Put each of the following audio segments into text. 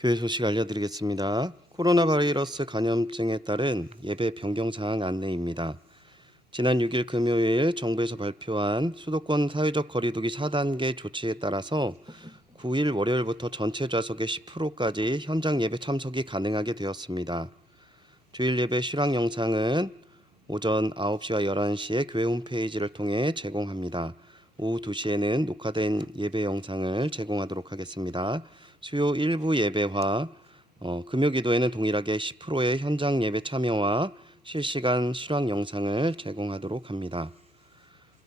교회 소식 알려드리겠습니다. 코로나 바이러스 감염증에 따른 예배 변경 사항 안내입니다. 지난 6일 금요일 정부에서 발표한 수도권 사회적 거리두기 4단계 조치에 따라서 9일 월요일부터 전체 좌석의 10%까지 현장 예배 참석이 가능하게 되었습니다. 주일 예배 실황 영상은 오전 9시와 11시에 교회 홈페이지를 통해 제공합니다. 오후 2시에는 녹화된 예배 영상을 제공하도록 하겠습니다. 수요 일부 예배와 금요 기도에는 동일하게 10%의 현장 예배 참여와 실시간 실황 영상을 제공하도록 합니다.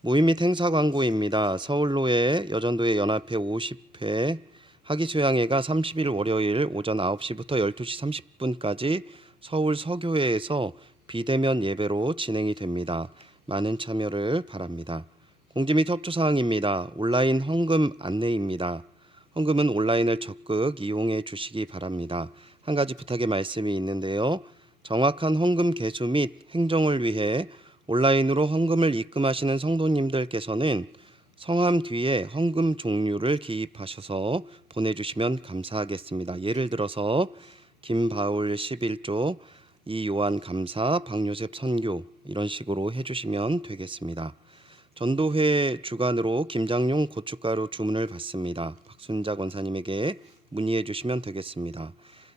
모임 및 행사 광고입니다. 서울로의 여전도의 연합회 50회 학위수양회가 30일 월요일 오전 9시부터 12시 30분까지 서울 서교회에서 비대면 예배로 진행이 됩니다. 많은 참여를 바랍니다. 공지 및 협조사항입니다. 온라인 헌금 안내입니다. 헌금은 온라인을 적극 이용해 주시기 바랍니다. 한 가지 부탁의 말씀이 있는데요. 정확한 헌금 개수 및 행정을 위해 온라인으로 헌금을 입금하시는 성도님들께서는 성함 뒤에 헌금 종류를 기입하셔서 보내주시면 감사하겠습니다. 예를 들어서 김바울 11조, 이요한 감사, 박요셉 선교 이런 식으로 해주시면 되겠습니다. 전도회 주간으로 김장용 고춧가루 주문을 받습니다. 박순자 권사님에게 문의해 주시면 되겠습니다.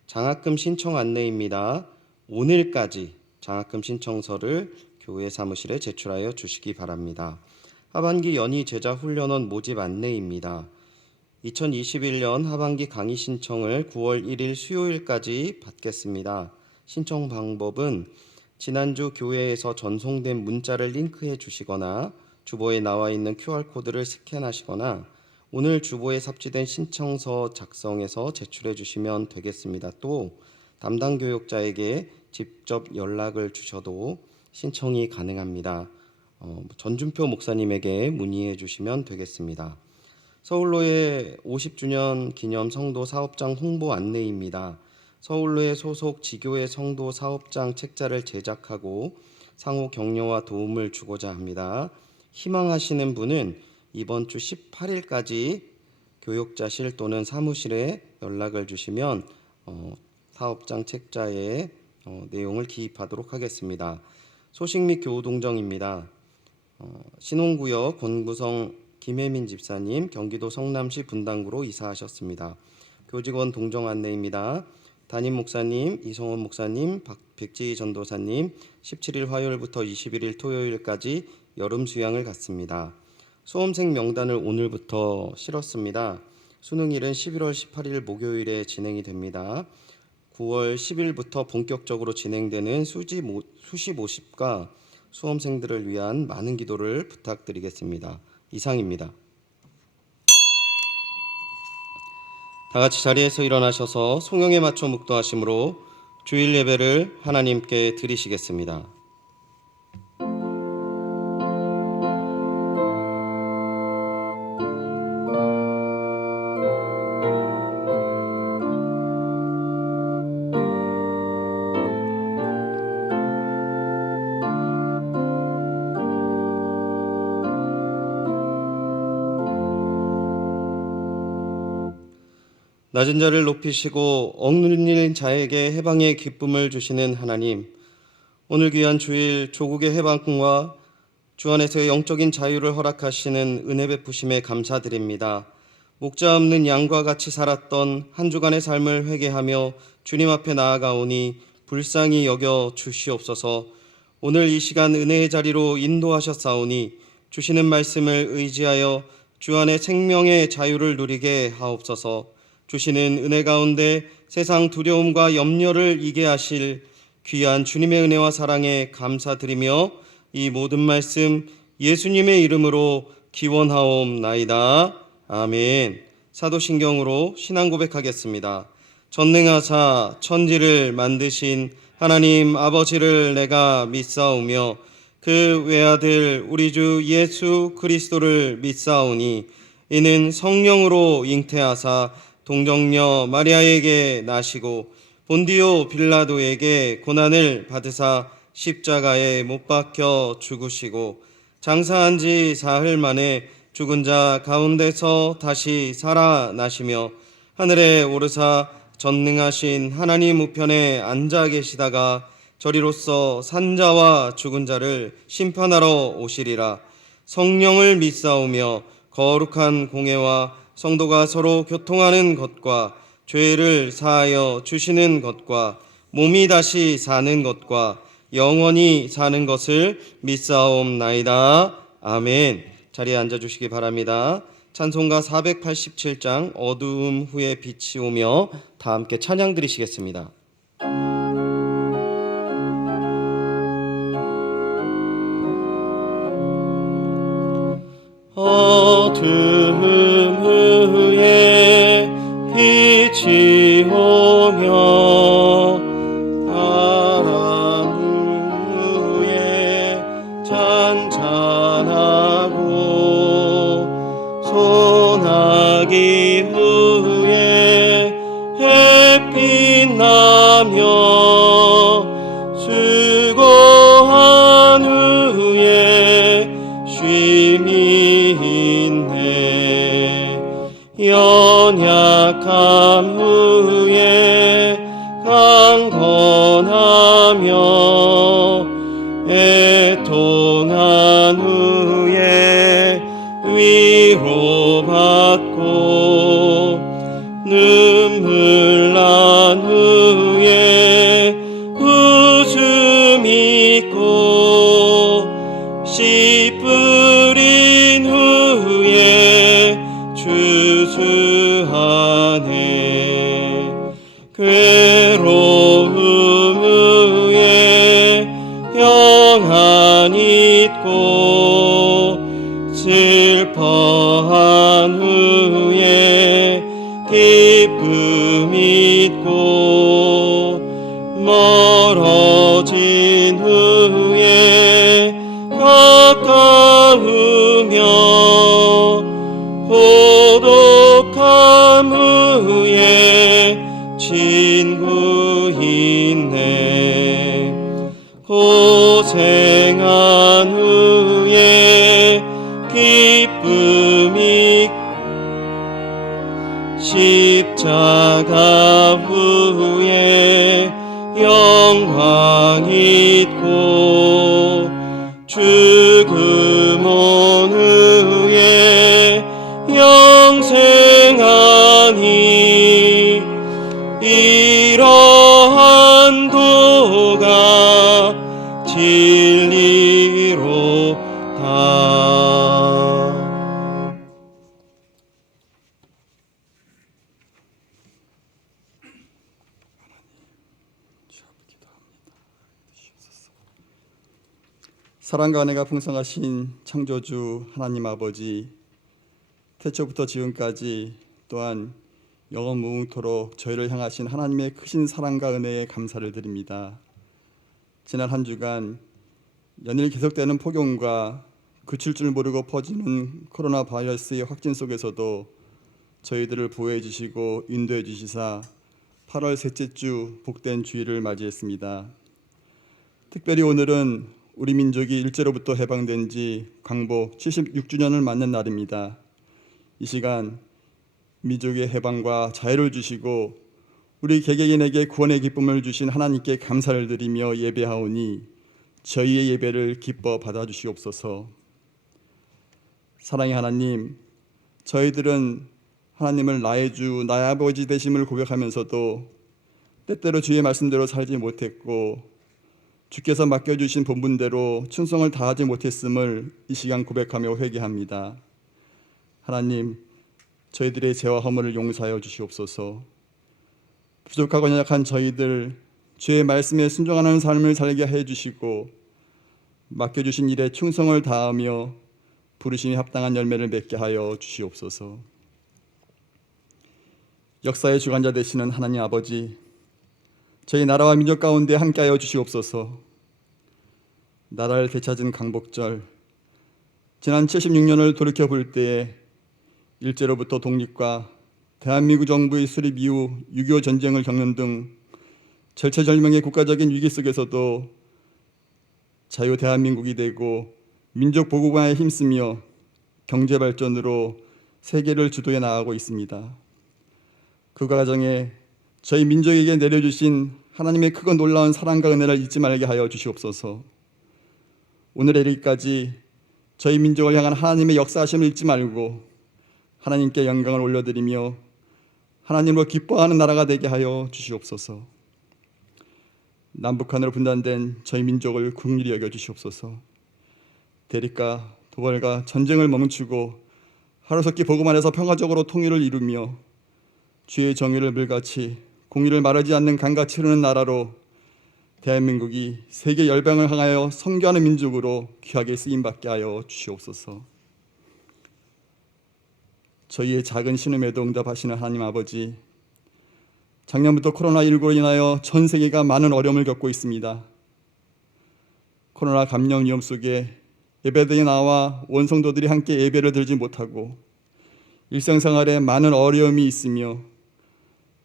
장학금 신청 안내입니다. 오늘까지 장학금 신청서를 교회 사무실에 제출하여 주시기 바랍니다. 하반기 연희 제자 훈련원 모집 안내입니다. 2021년 하반기 강의 신청을 9월 1일 수요일까지 받겠습니다. 신청 방법은 지난주 교회에서 전송된 문자를 링크해 주시거나 주보에 나와 있는 QR코드를 스캔하시거나 오늘 주보에 삽입된 신청서 작성해서 제출해 주시면 되겠습니다. 또 담당 교육자에게 직접 연락을 주셔도 신청이 가능합니다. 전준표 목사님에게 문의해 주시면 되겠습니다. 서울로의 50주년 기념 성도 사업장 홍보 안내입니다. 서울로의 소속 지교회 성도 사업장 책자를 제작하고 상호 격려와 도움을 주고자 합니다. 희망하시는 분은 이번 주 18일까지 교육자실 또는 사무실에 연락을 주시면 사업장 책자에 내용을 기입하도록 하겠습니다. 소식 및 교우동정입니다. 신혼구역 권구성 김혜민 집사님 경기도 성남시 분당구로 이사하셨습니다. 교직원 동정 안내입니다. 담임 목사님, 이성원 목사님, 백지희 전도사님 17일 화요일부터 21일 토요일까지 여름 수양을 갖습니다. 수험생 명단을 오늘부터 실었습니다. 수능일은 11월 18일 목요일에 진행이 됩니다. 9월 10일부터 본격적으로 진행되는 수시 모집과 수험생들을 위한 많은 기도를 부탁드리겠습니다. 이상입니다. 다 같이 자리에서 일어나셔서 송영에 맞춰 묵도하심으로 주일 예배를 하나님께 드리시겠습니다. 낮은 자를 높이시고 억눌린 자에게 해방의 기쁨을 주시는 하나님, 오늘 귀한 주일 조국의 해방과 주 안에서의 영적인 자유를 허락하시는 은혜 베푸심에 감사드립니다. 목자 없는 양과 같이 살았던 한 주간의 삶을 회개하며 주님 앞에 나아가오니 불쌍히 여겨 주시옵소서. 오늘 이 시간 은혜의 자리로 인도하셨사오니 주시는 말씀을 의지하여 주 안에 생명의 자유를 누리게 하옵소서. 주시는 은혜 가운데 세상 두려움과 염려를 이게 하실 귀한 주님의 은혜와 사랑에 감사드리며 이 모든 말씀 예수님의 이름으로 기원하옵나이다. 아멘. 사도신경으로 신앙 고백하겠습니다. 전능하사 천지를 만드신 하나님 아버지를 내가 믿사오며 그 외아들 우리 주 예수 그리스도를 믿사오니 이는 성령으로 잉태하사 동정녀 마리아에게 나시고 본디오 빌라도에게 고난을 받으사 십자가에 못 박혀 죽으시고 장사한 지 사흘 만에 죽은 자 가운데서 다시 살아나시며 하늘에 오르사 전능하신 하나님 우편에 앉아 계시다가 저리로서 산자와 죽은 자를 심판하러 오시리라. 성령을 믿사오며 거룩한 공회와 성도가 서로 교통하는 것과 죄를 사하여 주시는 것과 몸이 다시 사는 것과 영원히 사는 것을 믿사옵나이다. 아멘. 자리에 앉아주시기 바랍니다. 찬송가 487장 어두움 후에 빛이 오며 다 함께 찬양 드리시겠습니다. 어두움 후에 빛이 오며 바람 후에 잔잔하고 소나기 후에 햇빛 나며 수고한 후에 쉼이 있네. 연약함 후에 강건하며 애통한 후에 위로받고 눈물 난 후에 웃음 있고 씨 뿌린 후에 추수하네. 괴로움 후에 평안 있고 슬퍼한 후에 기쁨 있고 멀어진 후에 가까우며 고독함 후에 친구 있네. 고생한 후에 기쁨이 십자가 후에 영광 있고 죽음 온 후에 영생하니 이러한 도가 진리로다. 사랑과 은혜가 풍성하신 창조주 하나님 아버지, 태초부터 지금까지 또한 영원 무궁토록 저희를 향하신 하나님의 크신 사랑과 은혜에 감사를 드립니다. 지난 한 주간 연일 계속되는 폭염과 그칠 줄 모르고 퍼지는 코로나 바이러스의 확진 속에서도 저희들을 보호해 주시고 인도해 주시사 8월 셋째 주 복된 주일을 맞이했습니다. 특별히 오늘은 우리 민족이 일제로부터 해방된 지 광복 76주년을 맞는 날입니다. 이 시간 민족의 해방과 자유를 주시고 우리 개개인에게 구원의 기쁨을 주신 하나님께 감사를 드리며 예배하오니 저희의 예배를 기뻐 받아주시옵소서. 사랑의 하나님, 저희들은 하나님을 나의 주, 나의 아버지 되심을 고백하면서도 때때로 주의 말씀대로 살지 못했고 주께서 맡겨주신 본분대로 충성을 다하지 못했음을 이 시간 고백하며 회개합니다. 하나님, 저희들의 죄와 허물을 용서하여 주시옵소서. 부족하고 연약한 저희들 주의 말씀에 순종하는 삶을 살게 해주시고 맡겨주신 일에 충성을 다하며 부르심이 합당한 열매를 맺게 하여 주시옵소서. 역사의 주관자 되시는 하나님 아버지, 저희 나라와 민족 가운데 함께하여 주시옵소서. 나라를 되찾은 광복절, 지난 76년을 돌이켜볼 때에 일제로부터 독립과 대한민국 정부의 수립 이후 6.25 전쟁을 겪는 등 절체절명의 국가적인 위기 속에서도 자유 대한민국이 되고 민족 보국화에 힘쓰며 경제 발전으로 세계를 주도해 나가고 있습니다. 그 과정에 저희 민족에게 내려주신 하나님의 크고 놀라운 사랑과 은혜를 잊지 말게 하여 주시옵소서. 오늘의 일까지 저희 민족을 향한 하나님의 역사하심을 잊지 말고 하나님께 영광을 올려드리며 하나님으로 기뻐하는 나라가 되게 하여 주시옵소서. 남북한으로 분단된 저희 민족을 긍휼히 여겨 주시옵소서. 대립과 도발과 전쟁을 멈추고 하루속히 복음 안에서 평화적으로 통일을 이루며 주의 정의를 물같이 공의를 마르지 않는 강같이 흐르는 나라로 대한민국이 세계 열방을 향하여 선교하는 민족으로 귀하게 쓰임받게 하여 주시옵소서. 저희의 작은 신음에도 응답하시는 하나님 아버지, 작년부터 코로나19로 인하여 전 세계가 많은 어려움을 겪고 있습니다. 코로나 감염 위험 속에 예배당에 나와 원성도들이 함께 예배를 드리지 못하고 일상생활에 많은 어려움이 있으며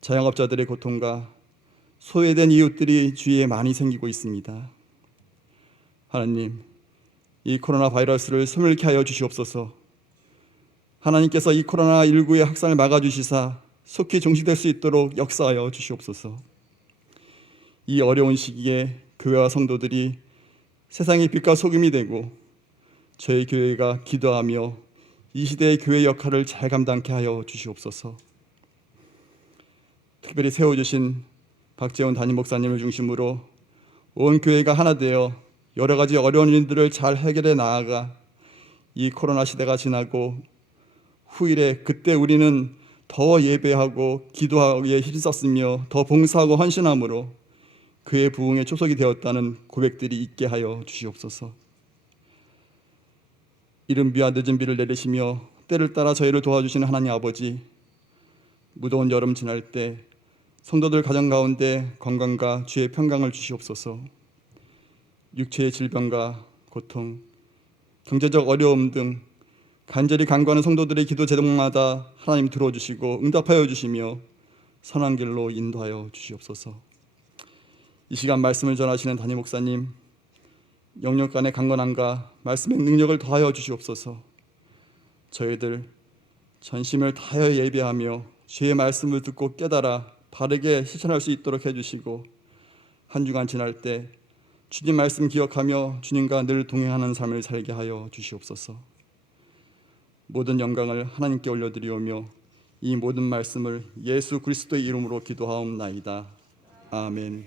자영업자들의 고통과 소외된 이웃들이 주위에 많이 생기고 있습니다. 하나님, 이 코로나 바이러스를 소멸케 하여 주시옵소서. 하나님께서 이 코로나19의 확산을 막아주시사 속히 종식될 수 있도록 역사하여 주시옵소서. 이 어려운 시기에 교회와 성도들이 세상의 빛과 소금이 되고 저희 교회가 기도하며 이 시대의 교회 역할을 잘 감당케 하여 주시옵소서. 특별히 세워주신 박재원 담임 목사님을 중심으로 온 교회가 하나 되어 여러 가지 어려운 일들을 잘 해결해 나아가 이 코로나 시대가 지나고 후일에 그때 우리는 더 예배하고 기도하기에 힘썼으며 더 봉사하고 헌신함으로 그의 부흥에 초석이 되었다는 고백들이 있게 하여 주시옵소서. 이른 비와 늦은 비를 내리시며 때를 따라 저희를 도와주시는 하나님 아버지, 무더운 여름 지날 때 성도들 가정 가운데 건강과 주의 평강을 주시옵소서. 육체의 질병과 고통, 경제적 어려움 등 간절히 간구하는 성도들의 기도 제목마다 하나님 들어주시고 응답하여 주시며 선한 길로 인도하여 주시옵소서. 이 시간 말씀을 전하시는 담임 목사님, 영역 간의 강건함과 말씀의 능력을 더하여 주시옵소서. 저희들 전심을 다하여 예배하며 주의 말씀을 듣고 깨달아 바르게 실천할 수 있도록 해주시고 한 주간 지날 때 주님 말씀 기억하며 주님과 늘 동행하는 삶을 살게 하여 주시옵소서. 모든 영광을 하나님께 올려드리오며 이 모든 말씀을 예수 그리스도의 이름으로 기도하옵나이다. 아멘.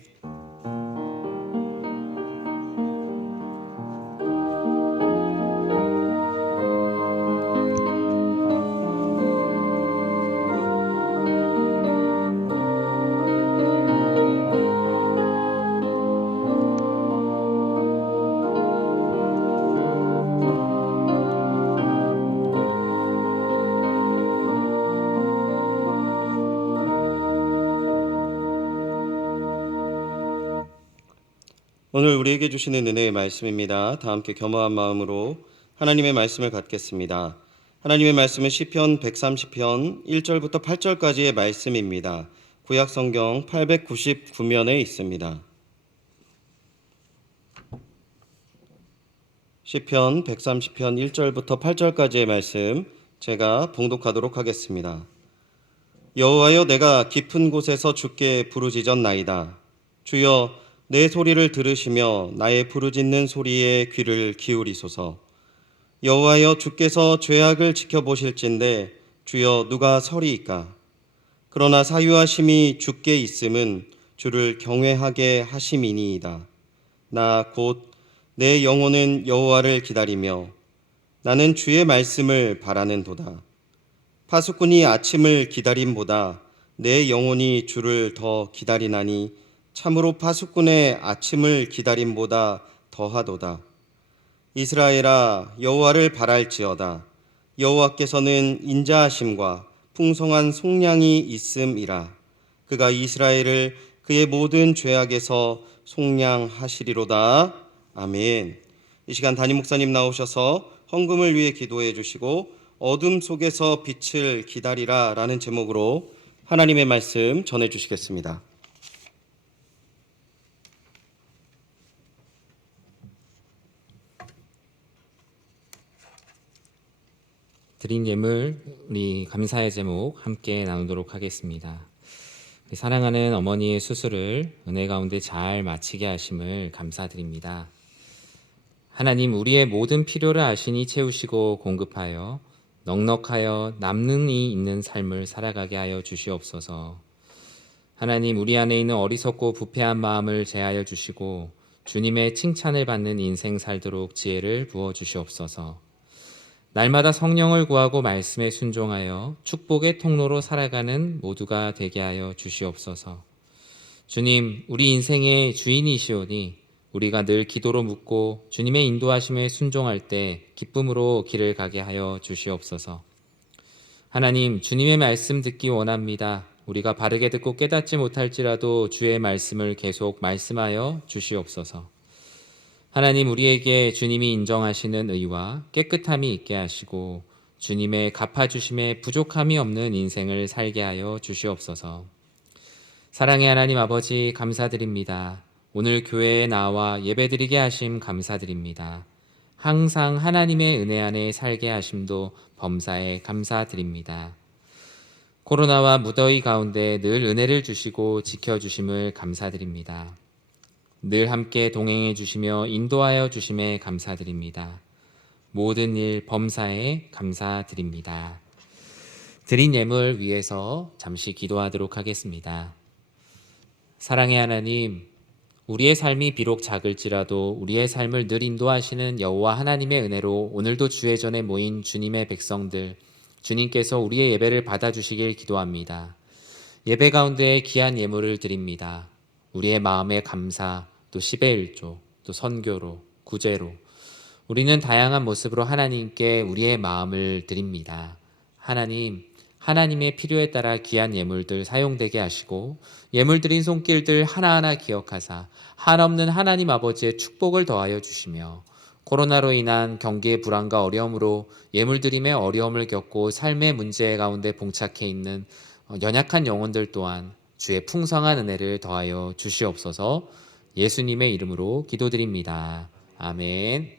오늘 우리에게 주시는 은혜의 말씀입니다. 다 함께 겸허한 마음으로 하나님의 말씀을 갖겠습니다. 하나님의 말씀은 시편 130편 1절부터 8절까지의 말씀입니다. 구약 성경 899면에 있습니다. 시편 130편 1절부터 8절까지의 말씀 제가 봉독하도록 하겠습니다. 여호와여, 내가 깊은 곳에서 주께 부르짖었나이다. 주여, 내 소리를 들으시며 나의 부르짖는 소리에 귀를 기울이소서. 여호와여, 주께서 죄악을 지켜보실진데 주여 누가 서리이까? 그러나 사유하심이 주께 있음은 주를 경외하게 하심이니이다. 나 곧 내 영혼은 여호와를 기다리며 나는 주의 말씀을 바라는도다. 파수꾼이 아침을 기다림보다 내 영혼이 주를 더 기다리나니 참으로 파수꾼의 아침을 기다림보다 더하도다. 이스라엘아, 여호와를 바랄지어다. 여호와께서는 인자하심과 풍성한 속량이 있음이라. 그가 이스라엘을 그의 모든 죄악에서 속량하시리로다. 아멘. 이 시간 담임 목사님 나오셔서 헌금을 위해 기도해 주시고 어둠 속에서 빛을 기다리라 라는 제목으로 하나님의 말씀 전해 주시겠습니다. 드린 예물, 우리 감사의 제목 함께 나누도록 하겠습니다. 사랑하는 어머니의 수술을 은혜 가운데 잘 마치게 하심을 감사드립니다. 하나님, 우리의 모든 필요를 아시니 채우시고 공급하여 넉넉하여 남는이 있는 삶을 살아가게 하여 주시옵소서. 하나님, 우리 안에 있는 어리석고 부패한 마음을 제하여 주시고 주님의 칭찬을 받는 인생 살도록 지혜를 부어 주시옵소서. 날마다 성령을 구하고 말씀에 순종하여 축복의 통로로 살아가는 모두가 되게 하여 주시옵소서. 주님, 우리 인생의 주인이시오니 우리가 늘 기도로 묻고 주님의 인도하심에 순종할 때 기쁨으로 길을 가게 하여 주시옵소서. 하나님, 주님의 말씀 듣기 원합니다. 우리가 바르게 듣고 깨닫지 못할지라도 주의 말씀을 계속 말씀하여 주시옵소서. 하나님, 우리에게 주님이 인정하시는 의와 깨끗함이 있게 하시고 주님의 갚아주심에 부족함이 없는 인생을 살게 하여 주시옵소서. 사랑의 하나님 아버지, 감사드립니다. 오늘 교회에 나와 예배드리게 하심 감사드립니다. 항상 하나님의 은혜 안에 살게 하심도 범사에 감사드립니다. 코로나와 무더위 가운데 늘 은혜를 주시고 지켜주심을 감사드립니다. 늘 함께 동행해 주시며 인도하여 주심에 감사드립니다. 모든 일 범사에 감사드립니다. 드린 예물 위해서 잠시 기도하도록 하겠습니다. 사랑의 하나님, 우리의 삶이 비록 작을지라도 우리의 삶을 늘 인도하시는 여호와 하나님의 은혜로 오늘도 주의 전에 모인 주님의 백성들, 주님께서 우리의 예배를 받아주시길 기도합니다. 예배 가운데 귀한 예물을 드립니다. 우리의 마음의 감사, 또 10의 1조, 또 선교로, 구제로 우리는 다양한 모습으로 하나님께 우리의 마음을 드립니다. 하나님, 하나님의 필요에 따라 귀한 예물들 사용되게 하시고 예물 드린 손길들 하나하나 기억하사 한없는 하나님 아버지의 축복을 더하여 주시며 코로나로 인한 경기의 불안과 어려움으로 예물 드림의 어려움을 겪고 삶의 문제 가운데 봉착해 있는 연약한 영혼들 또한 주의 풍성한 은혜를 더하여 주시옵소서. 예수님의 이름으로 기도드립니다. 아멘.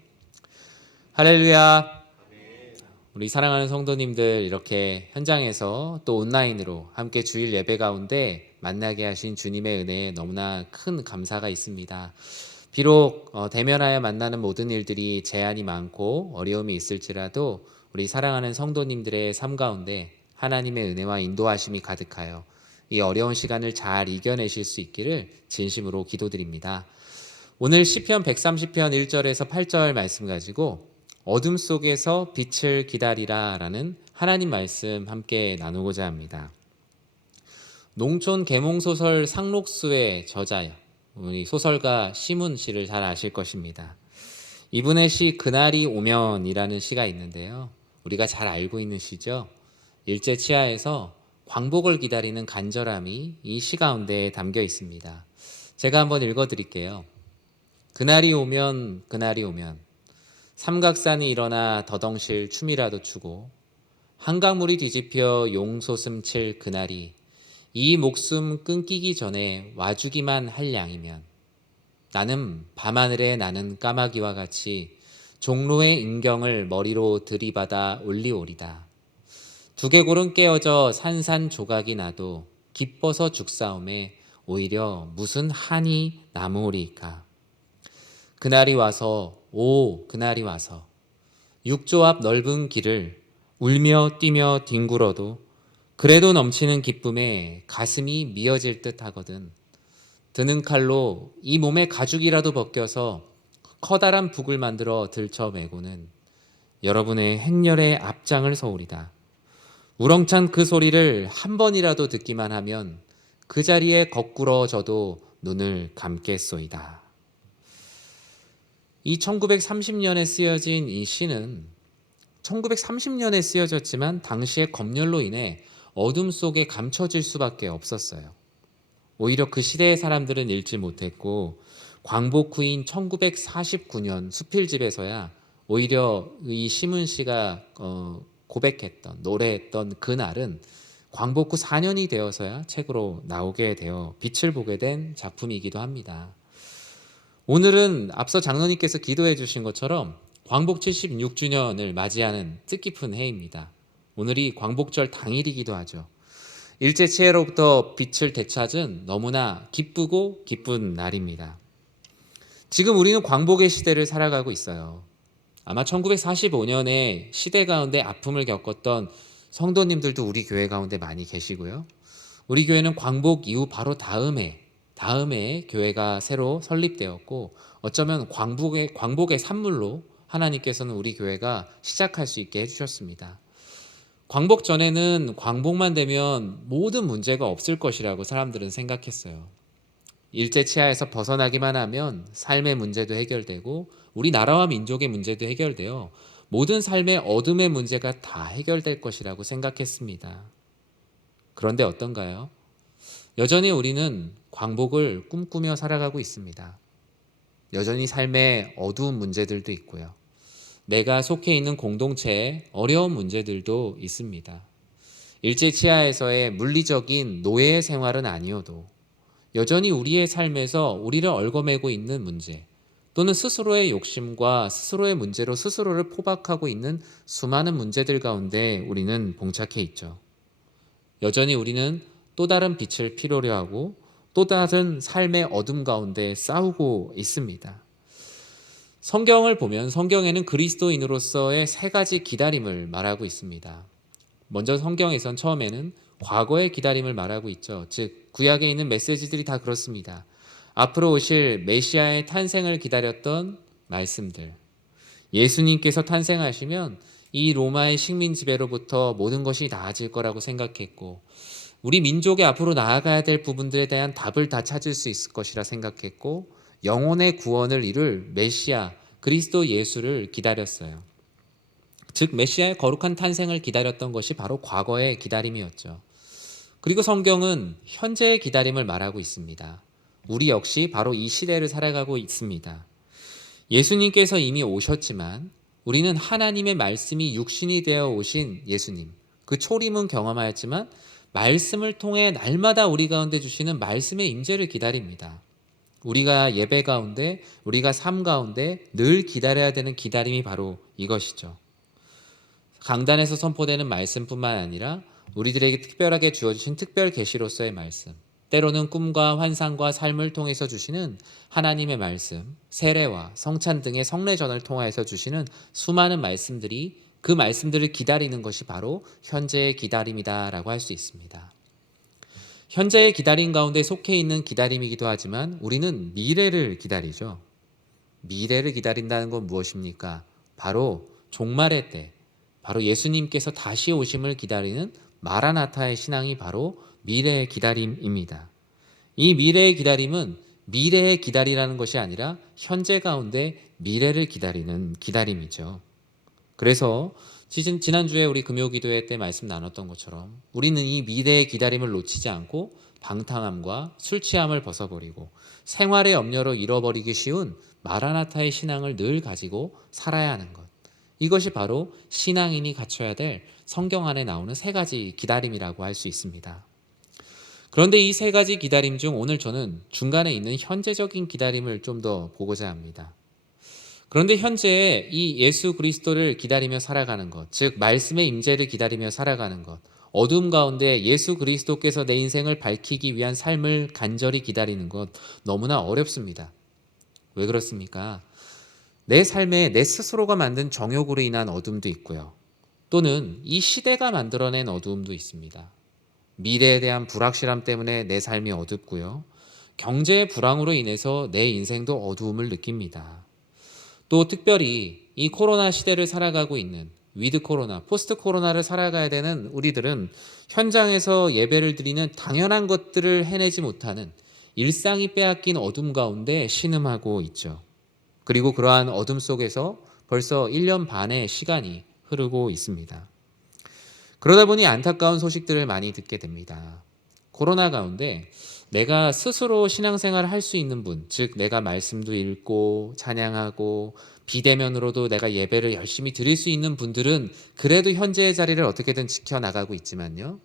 할렐루야. 우리 사랑하는 성도님들, 이렇게 현장에서 또 온라인으로 함께 주일 예배 가운데 만나게 하신 주님의 은혜에 너무나 큰 감사가 있습니다. 비록 대면하여 만나는 모든 일들이 제한이 많고 어려움이 있을지라도 우리 사랑하는 성도님들의 삶 가운데 하나님의 은혜와 인도하심이 가득하여 이 어려운 시간을 잘 이겨내실 수 있기를 진심으로 기도드립니다. 오늘 시편 130편 1절에서 8절 말씀 가지고 어둠 속에서 빛을 기다리라 라는 하나님 말씀 함께 나누고자 합니다. 농촌 계몽소설 상록수의 저자요, 우리 소설가 시문 씨를 잘 아실 것입니다. 이분의 시 그날이 오면이라는 시가 있는데요, 우리가 잘 알고 있는 시죠. 일제 치하에서 광복을 기다리는 간절함이 이 시 가운데 담겨 있습니다. 제가 한번 읽어드릴게요. 그날이 오면, 그날이 오면 삼각산이 일어나 더덩실 춤이라도 추고 한강물이 뒤집혀 용솟음 칠 그날이 이 목숨 끊기기 전에 와주기만 할 양이면 나는 밤하늘에 나는 까마귀와 같이 종로의 인경을 머리로 들이받아 올리오리다. 두개골은 깨어져 산산조각이 나도 기뻐서 죽사움에 오히려 무슨 한이 남으리까. 그날이 와서, 오 그날이 와서 육조 앞 넓은 길을 울며 뛰며 뒹굴어도 그래도 넘치는 기쁨에 가슴이 미어질 듯 하거든. 드는 칼로 이 몸의 가죽이라도 벗겨서 커다란 북을 만들어 들쳐매고는 여러분의 행렬의 앞장을 서오리다. 우렁찬 그 소리를 한 번이라도 듣기만 하면 그 자리에 거꾸러져도 눈을 감겠소이다. 이 1930년에 쓰여진 이 시는 1930년에 쓰여졌지만 당시의 검열로 인해 어둠 속에 감춰질 수밖에 없었어요. 오히려 그 시대의 사람들은 읽지 못했고 광복 후인 1949년 수필집에서야 오히려 이 시문 씨가 고백했던, 노래했던 그날은 광복 후 4년이 되어서야 책으로 나오게 되어 빛을 보게 된 작품이기도 합니다. 오늘은 앞서 장로님께서 기도해 주신 것처럼 광복 76주년을 맞이하는 뜻깊은 해입니다. 오늘이 광복절 당일이기도 하죠. 일제치해로부터 빛을 되찾은 너무나 기쁘고 기쁜 날입니다. 지금 우리는 광복의 시대를 살아가고 있어요. 아마 1945년에 시대 가운데 아픔을 겪었던 성도님들도 우리 교회 가운데 많이 계시고요. 우리 교회는 광복 이후 바로 다음에 교회가 새로 설립되었고, 어쩌면 광복의 산물로 하나님께서는 우리 교회가 시작할 수 있게 해주셨습니다. 광복 전에는 광복만 되면 모든 문제가 없을 것이라고 사람들은 생각했어요. 일제치하에서 벗어나기만 하면 삶의 문제도 해결되고 우리 나라와 민족의 문제도 해결되어 모든 삶의 어둠의 문제가 다 해결될 것이라고 생각했습니다. 그런데 어떤가요? 여전히 우리는 광복을 꿈꾸며 살아가고 있습니다. 여전히 삶에 어두운 문제들도 있고요. 내가 속해 있는 공동체에 어려운 문제들도 있습니다. 일제치하에서의 물리적인 노예의 생활은 아니어도 여전히 우리의 삶에서 우리를 얽어매고 있는 문제, 또는 스스로의 욕심과 스스로의 문제로 스스로를 포박하고 있는 수많은 문제들 가운데 우리는 봉착해 있죠. 여전히 우리는 또 다른 빛을 필요로 하고 또 다른 삶의 어둠 가운데 싸우고 있습니다. 성경을 보면 성경에는 그리스도인으로서의 세 가지 기다림을 말하고 있습니다. 먼저 성경에선 처음에는 과거의 기다림을 말하고 있죠. 즉 구약에 있는 메시지들이 다 그렇습니다. 앞으로 오실 메시아의 탄생을 기다렸던 말씀들, 예수님께서 탄생하시면 이 로마의 식민 지배로부터 모든 것이 나아질 거라고 생각했고, 우리 민족의 앞으로 나아가야 될 부분들에 대한 답을 다 찾을 수 있을 것이라 생각했고, 영혼의 구원을 이룰 메시아 그리스도 예수를 기다렸어요. 즉 메시아의 거룩한 탄생을 기다렸던 것이 바로 과거의 기다림이었죠. 그리고 성경은 현재의 기다림을 말하고 있습니다. 우리 역시 바로 이 시대를 살아가고 있습니다. 예수님께서 이미 오셨지만 우리는 하나님의 말씀이 육신이 되어 오신 예수님, 그 초림은 경험하였지만 말씀을 통해 날마다 우리 가운데 주시는 말씀의 임재를 기다립니다. 우리가 예배 가운데, 우리가 삶 가운데 늘 기다려야 되는 기다림이 바로 이것이죠. 강단에서 선포되는 말씀뿐만 아니라 우리들에게 특별하게 주어주신 특별 계시로서의 말씀, 때로는 꿈과 환상과 삶을 통해서 주시는 하나님의 말씀, 세례와 성찬 등의 성례전을 통해서 주시는 수많은 말씀들이, 그 말씀들을 기다리는 것이 바로 현재의 기다림이다라고 할 수 있습니다. 현재의 기다림 가운데 속해 있는 기다림이기도 하지만 우리는 미래를 기다리죠. 미래를 기다린다는 건 무엇입니까? 바로 종말의 때, 바로 예수님께서 다시 오심을 기다리는 마라나타의 신앙이 바로 미래의 기다림입니다. 이 미래의 기다림은 미래의 기다리라는 것이 아니라 현재 가운데 미래를 기다리는 기다림이죠. 그래서 지난주에 우리 금요기도회 때 말씀 나눴던 것처럼 우리는 이 미래의 기다림을 놓치지 않고 방탕함과 술 취함을 벗어버리고 생활의 염려로 잃어버리기 쉬운 마라나타의 신앙을 늘 가지고 살아야 하는 것, 이것이 바로 신앙인이 갖춰야 될 성경 안에 나오는 세 가지 기다림이라고 할 수 있습니다. 그런데 이 세 가지 기다림 중 오늘 저는 중간에 있는 현재적인 기다림을 좀 더 보고자 합니다. 그런데 현재 이 예수 그리스도를 기다리며 살아가는 것, 즉 말씀의 임재를 기다리며 살아가는 것, 어둠 가운데 예수 그리스도께서 내 인생을 밝히기 위한 삶을 간절히 기다리는 것, 너무나 어렵습니다. 왜 그렇습니까? 내 삶에 내 스스로가 만든 정욕으로 인한 어둠도 있고요. 또는 이 시대가 만들어낸 어두움도 있습니다. 미래에 대한 불확실함 때문에 내 삶이 어둡고요. 경제의 불황으로 인해서 내 인생도 어두움을 느낍니다. 또 특별히 이 코로나 시대를 살아가고 있는 위드 코로나, 포스트 코로나를 살아가야 되는 우리들은 현장에서 예배를 드리는 당연한 것들을 해내지 못하는 일상이 빼앗긴 어둠 가운데 신음하고 있죠. 그리고 그러한 어둠 속에서 벌써 1년 반의 시간이 흐르고 있습니다. 그러다 보니 안타까운 소식들을 많이 듣게 됩니다. 코로나 가운데 내가 스스로 신앙생활을 할 수 있는 분, 즉 내가 말씀도 읽고 찬양하고 비대면으로도 내가 예배를 열심히 드릴 수 있는 분들은 그래도 현재의 자리를 어떻게든 지켜나가고 있지만요,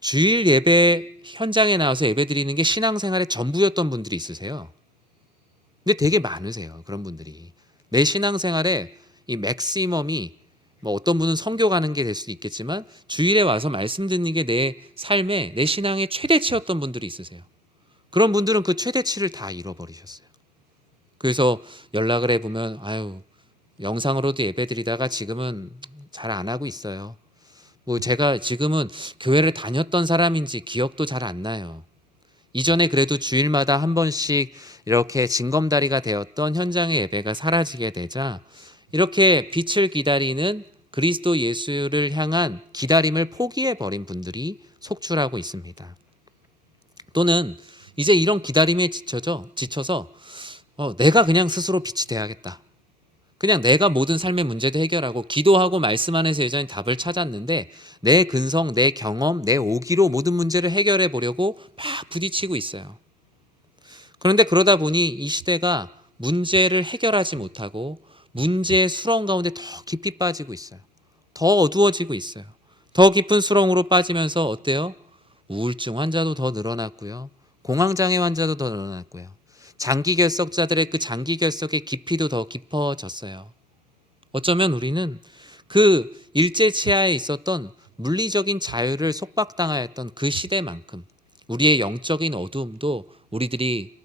주일 예배 현장에 나와서 예배 드리는 게 신앙생활의 전부였던 분들이 있으세요. 근데 되게 많으세요. 그런 분들이 내 신앙생활의 이 맥시멈이 뭐 어떤 분은 선교 가는 게 될 수도 있겠지만 주일에 와서 말씀 듣는 게 내 삶의 내 신앙의 최대치였던 분들이 있으세요. 그런 분들은 그 최대치를 다 잃어버리셨어요. 그래서 연락을 해보면 아유 영상으로도 예배드리다가 지금은 잘 안 하고 있어요. 뭐 제가 지금은 교회를 다녔던 사람인지 기억도 잘 안 나요. 이전에 그래도 주일마다 한 번씩 이렇게 징검다리가 되었던 현장의 예배가 사라지게 되자 이렇게 빛을 기다리는 그리스도 예수를 향한 기다림을 포기해버린 분들이 속출하고 있습니다. 또는 이제 이런 기다림에 지쳐서 내가 그냥 스스로 빛이 돼야겠다. 그냥 내가 모든 삶의 문제도 해결하고 기도하고 말씀 안에서 예전에 답을 찾았는데 내 근성, 내 경험, 내 오기로 모든 문제를 해결해 보려고 막 부딪히고 있어요. 그런데 그러다 보니 이 시대가 문제를 해결하지 못하고 문제의 수렁 가운데 더 깊이 빠지고 있어요. 더 어두워지고 있어요. 더 깊은 수렁으로 빠지면서 어때요? 우울증 환자도 더 늘어났고요. 공황장애 환자도 더 늘어났고요. 장기결석자들의 그 장기결석의 깊이도 더 깊어졌어요. 어쩌면 우리는 그 일제치하에 있었던 물리적인 자유를 속박당하였던 그 시대만큼 우리의 영적인 어두움도 우리들이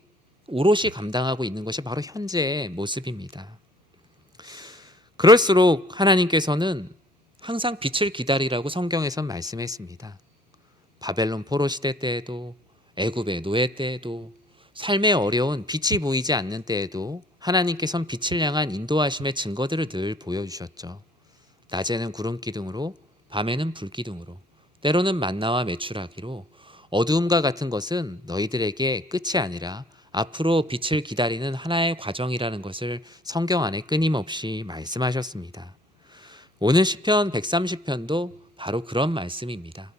오롯이 감당하고 있는 것이 바로 현재의 모습입니다. 그럴수록 하나님께서는 항상 빛을 기다리라고 성경에선 말씀했습니다. 바벨론 포로 시대 때에도 애굽의 노예 때에도 삶의 어려운 빛이 보이지 않는 때에도 하나님께서는 빛을 향한 인도하심의 증거들을 늘 보여주셨죠. 낮에는 구름 기둥으로 밤에는 불 기둥으로 때로는 만나와 메추라기로 어두움과 같은 것은 너희들에게 끝이 아니라 앞으로 빛을 기다리는 하나의 과정이라는 것을 성경 안에 끊임없이 말씀하셨습니다. 오늘 시편 130편도 바로 그런 말씀입니다.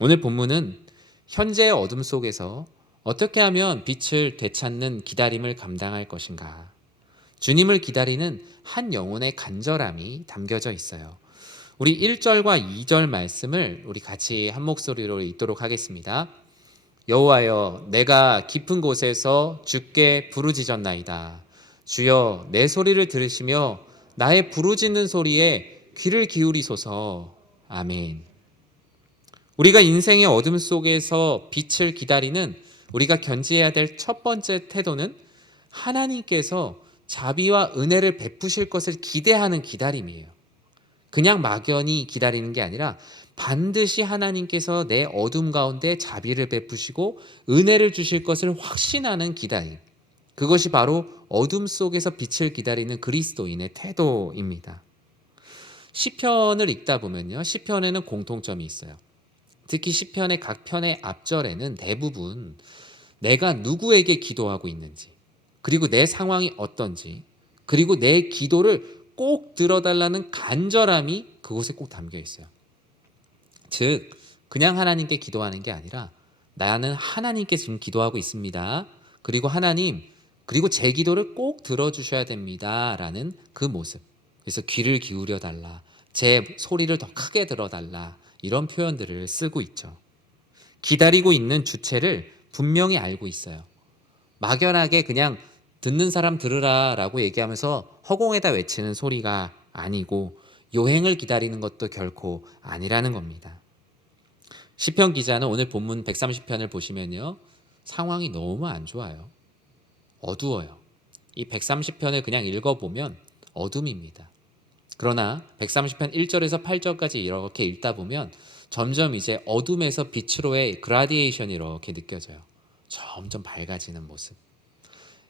오늘 본문은 현재의 어둠 속에서 어떻게 하면 빛을 되찾는 기다림을 감당할 것인가? 주님을 기다리는 한 영혼의 간절함이 담겨져 있어요. 우리 1절과 2절 말씀을 우리 같이 한 목소리로 읽도록 하겠습니다. 여호와여, 내가 깊은 곳에서 주께 부르짖었나이다. 주여, 내 소리를 들으시며 나의 부르짖는 소리에 귀를 기울이소서. 아멘. 우리가 인생의 어둠 속에서 빛을 기다리는 우리가 견지해야 될 첫 번째 태도는 하나님께서 자비와 은혜를 베푸실 것을 기대하는 기다림이에요. 그냥 막연히 기다리는 게 아니라 반드시 하나님께서 내 어둠 가운데 자비를 베푸시고 은혜를 주실 것을 확신하는 기다림. 그것이 바로 어둠 속에서 빛을 기다리는 그리스도인의 태도입니다. 시편을 읽다 보면요, 시편에는 공통점이 있어요. 특히 시편의 각 편의 앞절에는 대부분 내가 누구에게 기도하고 있는지, 그리고 내 상황이 어떤지, 그리고 내 기도를 꼭 들어달라는 간절함이 그곳에 꼭 담겨 있어요. 즉, 그냥 하나님께 기도하는 게 아니라 나는 하나님께 지금 기도하고 있습니다. 그리고 하나님, 그리고 제 기도를 꼭 들어주셔야 됩니다. 라는 그 모습. 그래서 귀를 기울여 달라. 제 소리를 더 크게 들어달라. 이런 표현들을 쓰고 있죠. 기다리고 있는 주체를 분명히 알고 있어요. 막연하게 그냥 듣는 사람 들으라 라고 얘기하면서 허공에다 외치는 소리가 아니고 요행을 기다리는 것도 결코 아니라는 겁니다. 시편 기자는 오늘 본문 130편을 보시면요, 상황이 너무 안 좋아요. 어두워요. 이 130편을 그냥 읽어보면 어둠입니다. 그러나 130편 1절에서 8절까지 이렇게 읽다 보면 점점 이제 어둠에서 빛으로의 그라디에이션이 이렇게 느껴져요. 점점 밝아지는 모습.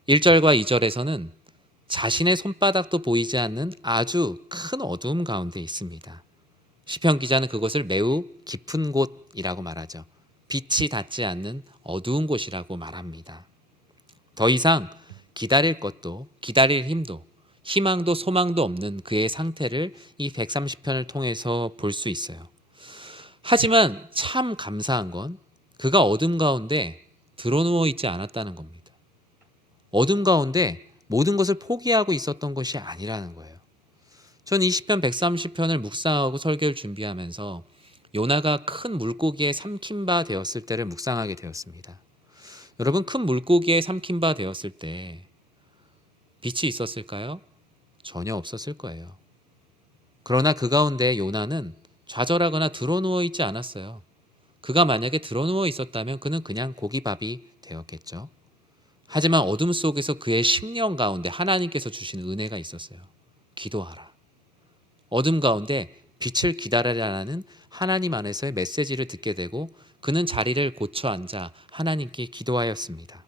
1절과 2절에서는 자신의 손바닥도 보이지 않는 아주 큰 어두움 가운데 있습니다. 시편 기자는 그것을 매우 깊은 곳이라고 말하죠. 빛이 닿지 않는 어두운 곳이라고 말합니다. 더 이상 기다릴 것도 기다릴 힘도 희망도 소망도 없는 그의 상태를 이 130편을 통해서 볼 수 있어요. 하지만 참 감사한 건 그가 어둠 가운데 드러누워 있지 않았다는 겁니다. 어둠 가운데 모든 것을 포기하고 있었던 것이 아니라는 거예요. 전 이 시편 130편을 묵상하고 설교를 준비하면서 요나가 큰 물고기에 삼킨 바 되었을 때를 묵상하게 되었습니다. 여러분, 큰 물고기에 삼킨 바 되었을 때 빛이 있었을까요? 전혀 없었을 거예요. 그러나 그 가운데 요나는 좌절하거나 드러누워 있지 않았어요. 그가 만약에 드러누워 있었다면 그는 그냥 고기밥이 되었겠죠. 하지만 어둠 속에서 그의 심령 가운데 하나님께서 주신 은혜가 있었어요. 기도하라. 어둠 가운데 빛을 기다리라는 하나님 안에서의 메시지를 듣게 되고 그는 자리를 고쳐 앉아 하나님께 기도하였습니다.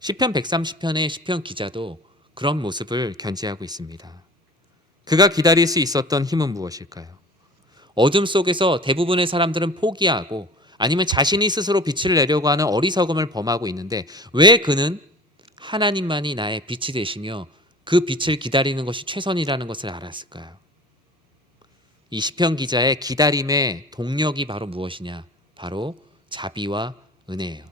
시편 130편의 시편 기자도 그런 모습을 견지하고 있습니다. 그가 기다릴 수 있었던 힘은 무엇일까요? 어둠 속에서 대부분의 사람들은 포기하고 아니면 자신이 스스로 빛을 내려고 하는 어리석음을 범하고 있는데 왜 그는 하나님만이 나의 빛이 되시며 그 빛을 기다리는 것이 최선이라는 것을 알았을까요? 이 시편 기자의 기다림의 동력이 바로 무엇이냐? 바로 자비와 은혜예요.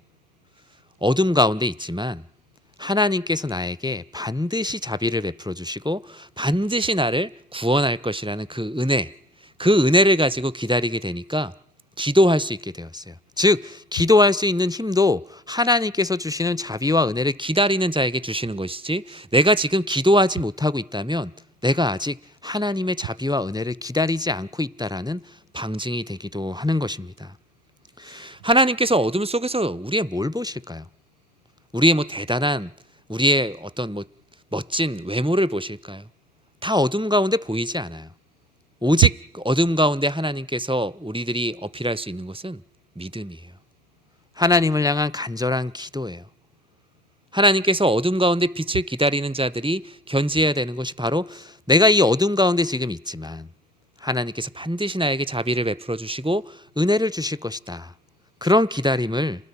어둠 가운데 있지만 하나님께서 나에게 반드시 자비를 베풀어 주시고 반드시 나를 구원할 것이라는 그 은혜를 가지고 기다리게 되니까 기도할 수 있게 되었어요. 즉 기도할 수 있는 힘도 하나님께서 주시는 자비와 은혜를 기다리는 자에게 주시는 것이지, 내가 지금 기도하지 못하고 있다면 내가 아직 하나님의 자비와 은혜를 기다리지 않고 있다라는 방증이 되기도 하는 것입니다. 하나님께서 어둠 속에서 우리의 뭘 보실까요? 우리의 대단한, 우리의 어떤 멋진 외모를 보실까요? 다 어둠 가운데 보이지 않아요. 오직 어둠 가운데 하나님께서 우리들이 어필할 수 있는 것은 믿음이에요. 하나님을 향한 간절한 기도예요. 하나님께서 어둠 가운데 빛을 기다리는 자들이 견지해야 되는 것이 바로 내가 이 어둠 가운데 지금 있지만 하나님께서 반드시 나에게 자비를 베풀어 주시고 은혜를 주실 것이다. 그런 기다림을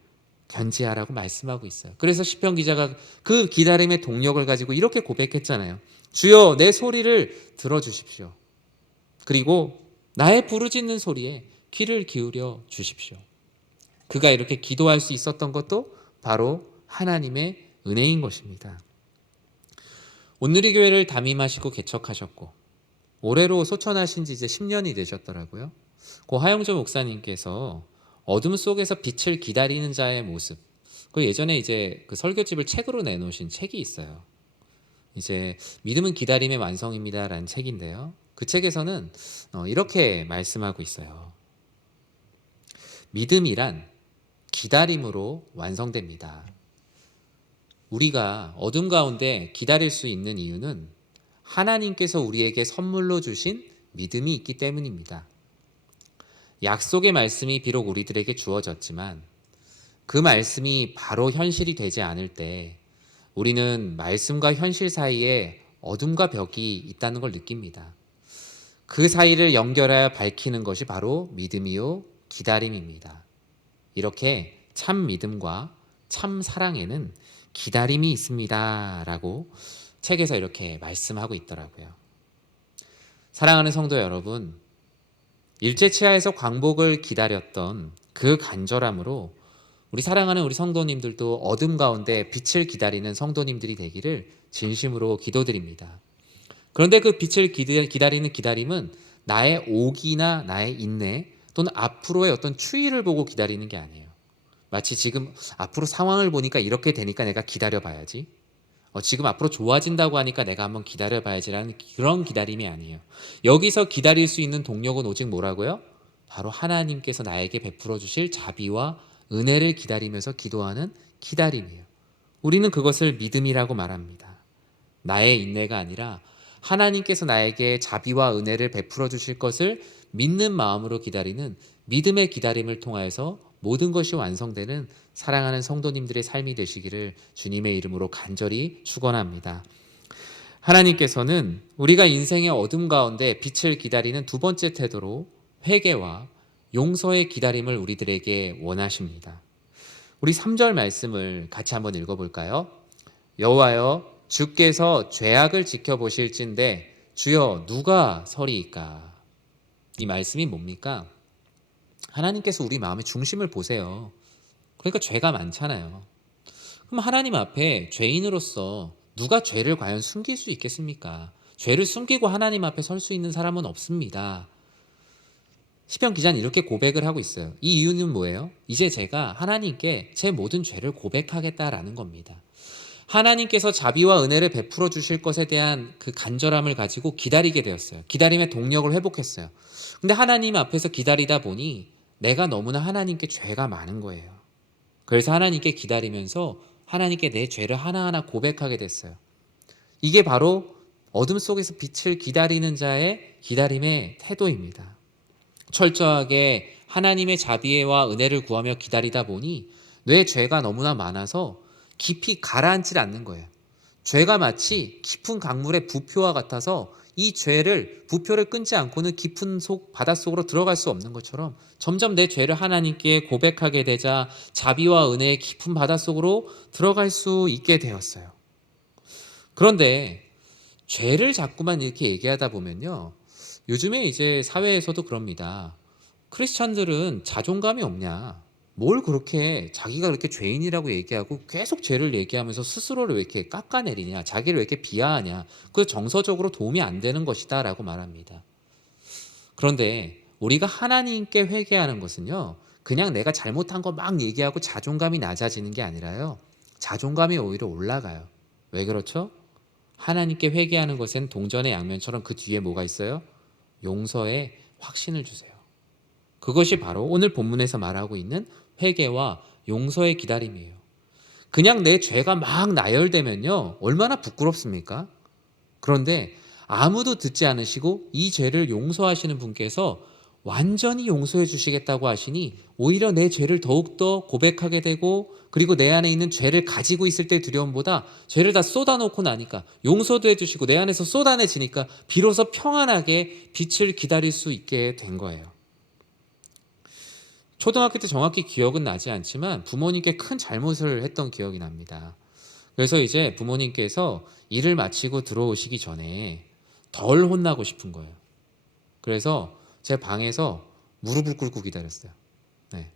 견지하라고 말씀하고 있어요. 그래서 시편 기자가 그 기다림의 동력을 가지고 이렇게 고백했잖아요. 주여 내 소리를 들어주십시오. 그리고 나의 부르짖는 소리에 귀를 기울여 주십시오. 그가 이렇게 기도할 수 있었던 것도 바로 하나님의 은혜인 것입니다. 온누리 교회를 담임하시고 개척하셨고 올해로 소천하신 지 이제 10년이 되셨더라고요. 고 하영조 목사님께서 어둠 속에서 빛을 기다리는 자의 모습, 그 예전에 이제 그 설교집을 책으로 내놓으신 책이 있어요. 이제 믿음은 기다림의 완성입니다라는 책인데요. 그 책에서는 이렇게 말씀하고 있어요. 믿음이란 기다림으로 완성됩니다. 우리가 어둠 가운데 기다릴 수 있는 이유는 하나님께서 우리에게 선물로 주신 믿음이 있기 때문입니다. 약속의 말씀이 비록 우리들에게 주어졌지만 그 말씀이 바로 현실이 되지 않을 때 우리는 말씀과 현실 사이에 어둠과 벽이 있다는 걸 느낍니다. 그 사이를 연결하여 밝히는 것이 바로 믿음이요 기다림입니다. 이렇게 참 믿음과 참 사랑에는 기다림이 있습니다 라고 책에서 이렇게 말씀하고 있더라고요. 사랑하는 성도 여러분, 일제치하에서 광복을 기다렸던 그 간절함으로 우리 사랑하는 우리 성도님들도 어둠 가운데 빛을 기다리는 성도님들이 되기를 진심으로 기도드립니다. 그런데 그 빛을 기다리는 기다림은 나의 오기나 나의 인내 또는 앞으로의 어떤 추이를 보고 기다리는 게 아니에요. 마치 지금 앞으로 상황을 보니까 이렇게 되니까 내가 기다려봐야지, 지금 앞으로 좋아진다고 하니까 내가 한번 기다려봐야지라는 그런 기다림이 아니에요. 여기서 기다릴 수 있는 동력은 오직 뭐라고요? 바로 하나님께서 나에게 베풀어 주실 자비와 은혜를 기다리면서 기도하는 기다림이에요. 우리는 그것을 믿음이라고 말합니다. 나의 인내가 아니라 하나님께서 나에게 자비와 은혜를 베풀어 주실 것을 믿는 마음으로 기다리는 믿음의 기다림을 통하여서 모든 것이 완성되는 사랑하는 성도님들의 삶이 되시기를 주님의 이름으로 간절히 축원합니다. 하나님께서는 우리가 인생의 어둠 가운데 빛을 기다리는 두 번째 태도로 회개와 용서의 기다림을 우리들에게 원하십니다. 우리 3절 말씀을 같이 한번 읽어볼까요? 여호와여 주께서 죄악을 지켜보실진데 주여 누가 서리이까? 이 말씀이 뭡니까? 하나님께서 우리 마음의 중심을 보세요. 그러니까 죄가 많잖아요. 그럼 하나님 앞에 죄인으로서 누가 죄를 과연 숨길 수 있겠습니까? 죄를 숨기고 하나님 앞에 설 수 있는 사람은 없습니다. 시편 기자는 이렇게 고백을 하고 있어요. 이 이유는 뭐예요? 이제 제가 하나님께 제 모든 죄를 고백하겠다라는 겁니다. 하나님께서 자비와 은혜를 베풀어 주실 것에 대한 그 간절함을 가지고 기다리게 되었어요. 기다림의 동력을 회복했어요. 근데 하나님 앞에서 기다리다 보니 내가 너무나 하나님께 죄가 많은 거예요. 그래서 하나님께 기다리면서 하나님께 내 죄를 하나하나 고백하게 됐어요. 이게 바로 어둠 속에서 빛을 기다리는 자의 기다림의 태도입니다. 철저하게 하나님의 자비와 은혜를 구하며 기다리다 보니 내 죄가 너무나 많아서 깊이 가라앉질 않는 거예요. 죄가 마치 깊은 강물의 부표와 같아서 이 부표를 끊지 않고는 깊은 바닷속으로 들어갈 수 없는 것처럼 점점 내 죄를 하나님께 고백하게 되자 자비와 은혜의 깊은 바닷속으로 들어갈 수 있게 되었어요. 그런데 죄를 자꾸만 이렇게 얘기하다 보면요, 요즘에 이제 사회에서도 그럽니다. 크리스찬들은 자존감이 없냐? 뭘 그렇게 자기가 그렇게 죄인이라고 얘기하고 계속 죄를 얘기하면서 스스로를 왜 이렇게 깎아내리냐? 자기를 왜 이렇게 비하하냐? 그거 정서적으로 도움이 안 되는 것이다 라고 말합니다. 그런데 우리가 하나님께 회개하는 것은요, 그냥 내가 잘못한 거 막 얘기하고 자존감이 낮아지는 게 아니라요, 자존감이 오히려 올라가요. 왜 그렇죠? 하나님께 회개하는 것은 동전의 양면처럼 그 뒤에 뭐가 있어요? 용서의 확신을 주세요. 그것이 바로 오늘 본문에서 말하고 있는 회개와 용서의 기다림이에요. 그냥 내 죄가 막 나열되면요, 얼마나 부끄럽습니까? 그런데 아무도 듣지 않으시고 이 죄를 용서하시는 분께서 완전히 용서해 주시겠다고 하시니 오히려 내 죄를 더욱더 고백하게 되고, 그리고 내 안에 있는 죄를 가지고 있을 때 두려움보다 죄를 다 쏟아놓고 나니까 용서도 해주시고 내 안에서 쏟아내지니까 비로소 평안하게 빛을 기다릴 수 있게 된 거예요. 초등학교 때 정확히 기억은 나지 않지만 부모님께 큰 잘못을 했던 기억이 납니다. 그래서 이제 부모님께서 일을 마치고 들어오시기 전에 덜 혼나고 싶은 거예요. 그래서 제 방에서 무릎을 꿇고 기다렸어요. 네.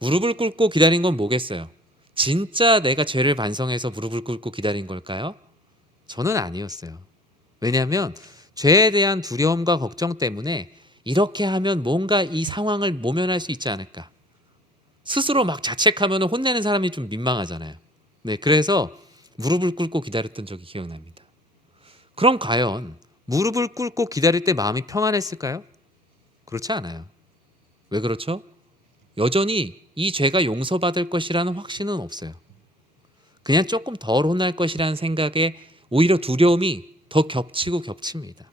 무릎을 꿇고 기다린 건 뭐겠어요? 진짜 내가 죄를 반성해서 무릎을 꿇고 기다린 걸까요? 저는 아니었어요. 왜냐하면 죄에 대한 두려움과 걱정 때문에 이렇게 하면 뭔가 이 상황을 모면할 수 있지 않을까. 스스로 막 자책하면 혼내는 사람이 좀 민망하잖아요. 네, 그래서 무릎을 꿇고 기다렸던 적이 기억납니다. 그럼 과연 무릎을 꿇고 기다릴 때 마음이 평안했을까요? 그렇지 않아요. 왜 그렇죠? 여전히 이 죄가 용서받을 것이라는 확신은 없어요. 그냥 조금 덜 혼날 것이라는 생각에 오히려 두려움이 더 겹칩니다.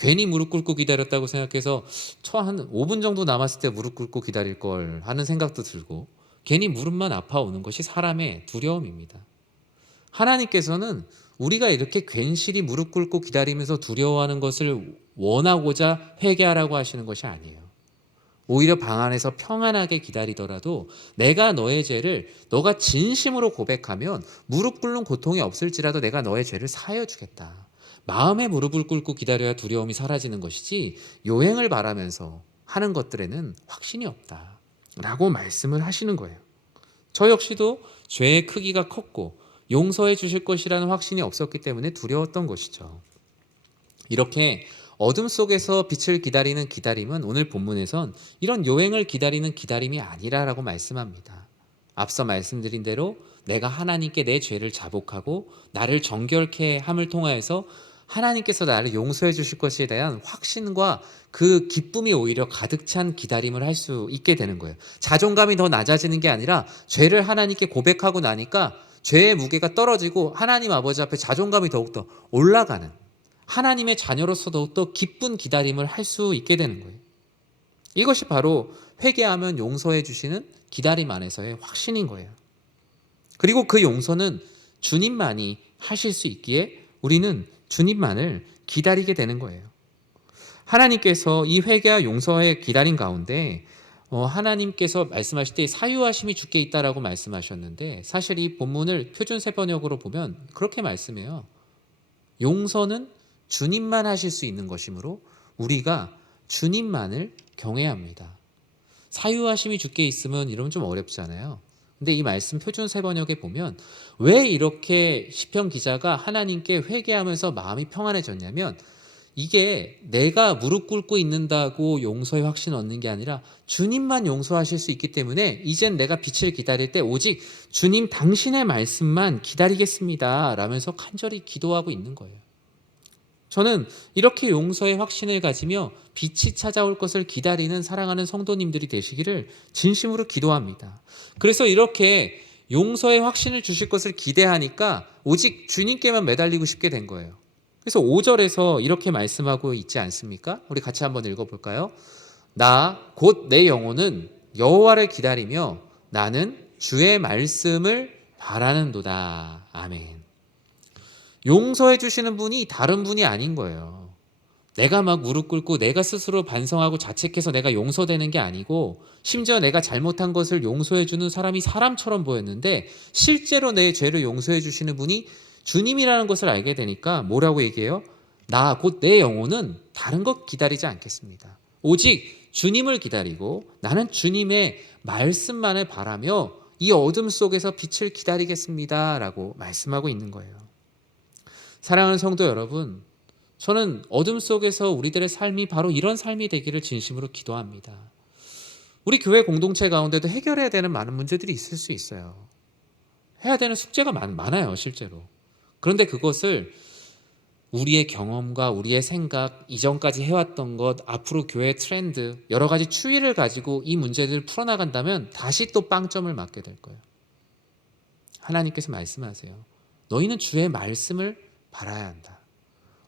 괜히 무릎 꿇고 기다렸다고 생각해서 한 5분 정도 남았을 때 무릎 꿇고 기다릴 걸 하는 생각도 들고, 괜히 무릎만 아파오는 것이 사람의 두려움입니다. 하나님께서는 우리가 이렇게 괜시리 무릎 꿇고 기다리면서 두려워하는 것을 원하고자 회개하라고 하시는 것이 아니에요. 오히려 방 안에서 평안하게 기다리더라도 내가 너의 죄를 너가 진심으로 고백하면 무릎 꿇는 고통이 없을지라도 내가 너의 죄를 사하여 주겠다. 마음의 무릎을 꿇고 기다려야 두려움이 사라지는 것이지 요행을 바라면서 하는 것들에는 확신이 없다 라고 말씀을 하시는 거예요. 저 역시도 죄의 크기가 컸고 용서해 주실 것이라는 확신이 없었기 때문에 두려웠던 것이죠. 이렇게 어둠 속에서 빛을 기다리는 기다림은 오늘 본문에선 이런 요행을 기다리는 기다림이 아니라라고 말씀합니다. 앞서 말씀드린 대로 내가 하나님께 내 죄를 자복하고 나를 정결케 함을 통하여서 하나님께서 나를 용서해 주실 것에 대한 확신과 그 기쁨이 오히려 가득 찬 기다림을 할 수 있게 되는 거예요. 자존감이 더 낮아지는 게 아니라 죄를 하나님께 고백하고 나니까 죄의 무게가 떨어지고 하나님 아버지 앞에 자존감이 더욱더 올라가는, 하나님의 자녀로서 더욱더 기쁜 기다림을 할 수 있게 되는 거예요. 이것이 바로 회개하면 용서해 주시는 기다림 안에서의 확신인 거예요. 그리고 그 용서는 주님만이 하실 수 있기에 우리는 주님만을 기다리게 되는 거예요. 하나님께서 이 회개와 용서의 기다림 가운데 하나님께서 말씀하실 때 사유하심이 주께 있다라고 말씀하셨는데, 사실 이 본문을 표준세 번역으로 보면 그렇게 말씀해요. 용서는 주님만 하실 수 있는 것이므로 우리가 주님만을 경외해야 합니다. 사유하심이 주께 있으면 이러면 좀 어렵잖아요. 근데 이 말씀 표준세 번역에 보면 왜 이렇게 시편 기자가 하나님께 회개하면서 마음이 평안해졌냐면, 이게 내가 무릎 꿇고 있는다고 용서의 확신을 얻는 게 아니라 주님만 용서하실 수 있기 때문에 이젠 내가 빛을 기다릴 때 오직 주님 당신의 말씀만 기다리겠습니다 라면서 간절히 기도하고 있는 거예요. 저는 이렇게 용서의 확신을 가지며 빛이 찾아올 것을 기다리는 사랑하는 성도님들이 되시기를 진심으로 기도합니다. 그래서 이렇게 용서의 확신을 주실 것을 기대하니까 오직 주님께만 매달리고 싶게 된 거예요. 그래서 5절에서 이렇게 말씀하고 있지 않습니까? 우리 같이 한번 읽어볼까요? 나 곧 내 영혼은 여호와를 기다리며 나는 주의 말씀을 바라는도다. 아멘. 용서해 주시는 분이 다른 분이 아닌 거예요. 내가 막 무릎 꿇고 내가 스스로 반성하고 자책해서 내가 용서되는 게 아니고 심지어 내가 잘못한 것을 용서해 주는 사람이 사람처럼 보였는데 실제로 내 죄를 용서해 주시는 분이 주님이라는 것을 알게 되니까 뭐라고 얘기해요? 나 곧 내 영혼은 다른 것 기다리지 않겠습니다. 오직 주님을 기다리고 나는 주님의 말씀만을 바라며 이 어둠 속에서 빛을 기다리겠습니다 라고 말씀하고 있는 거예요. 사랑하는 성도 여러분, 저는 어둠 속에서 우리들의 삶이 바로 이런 삶이 되기를 진심으로 기도합니다. 우리 교회 공동체 가운데도 해결해야 되는 많은 문제들이 있을 수 있어요. 해야 되는 숙제가 많아요, 실제로. 그런데 그것을 우리의 경험과 우리의 생각, 이전까지 해왔던 것, 앞으로 교회의 트렌드, 여러 가지 추이를 가지고 이 문제들을 풀어나간다면 다시 또 빵점을 맞게 될 거예요. 하나님께서 말씀하세요. 너희는 주의 말씀을 바라야 한다.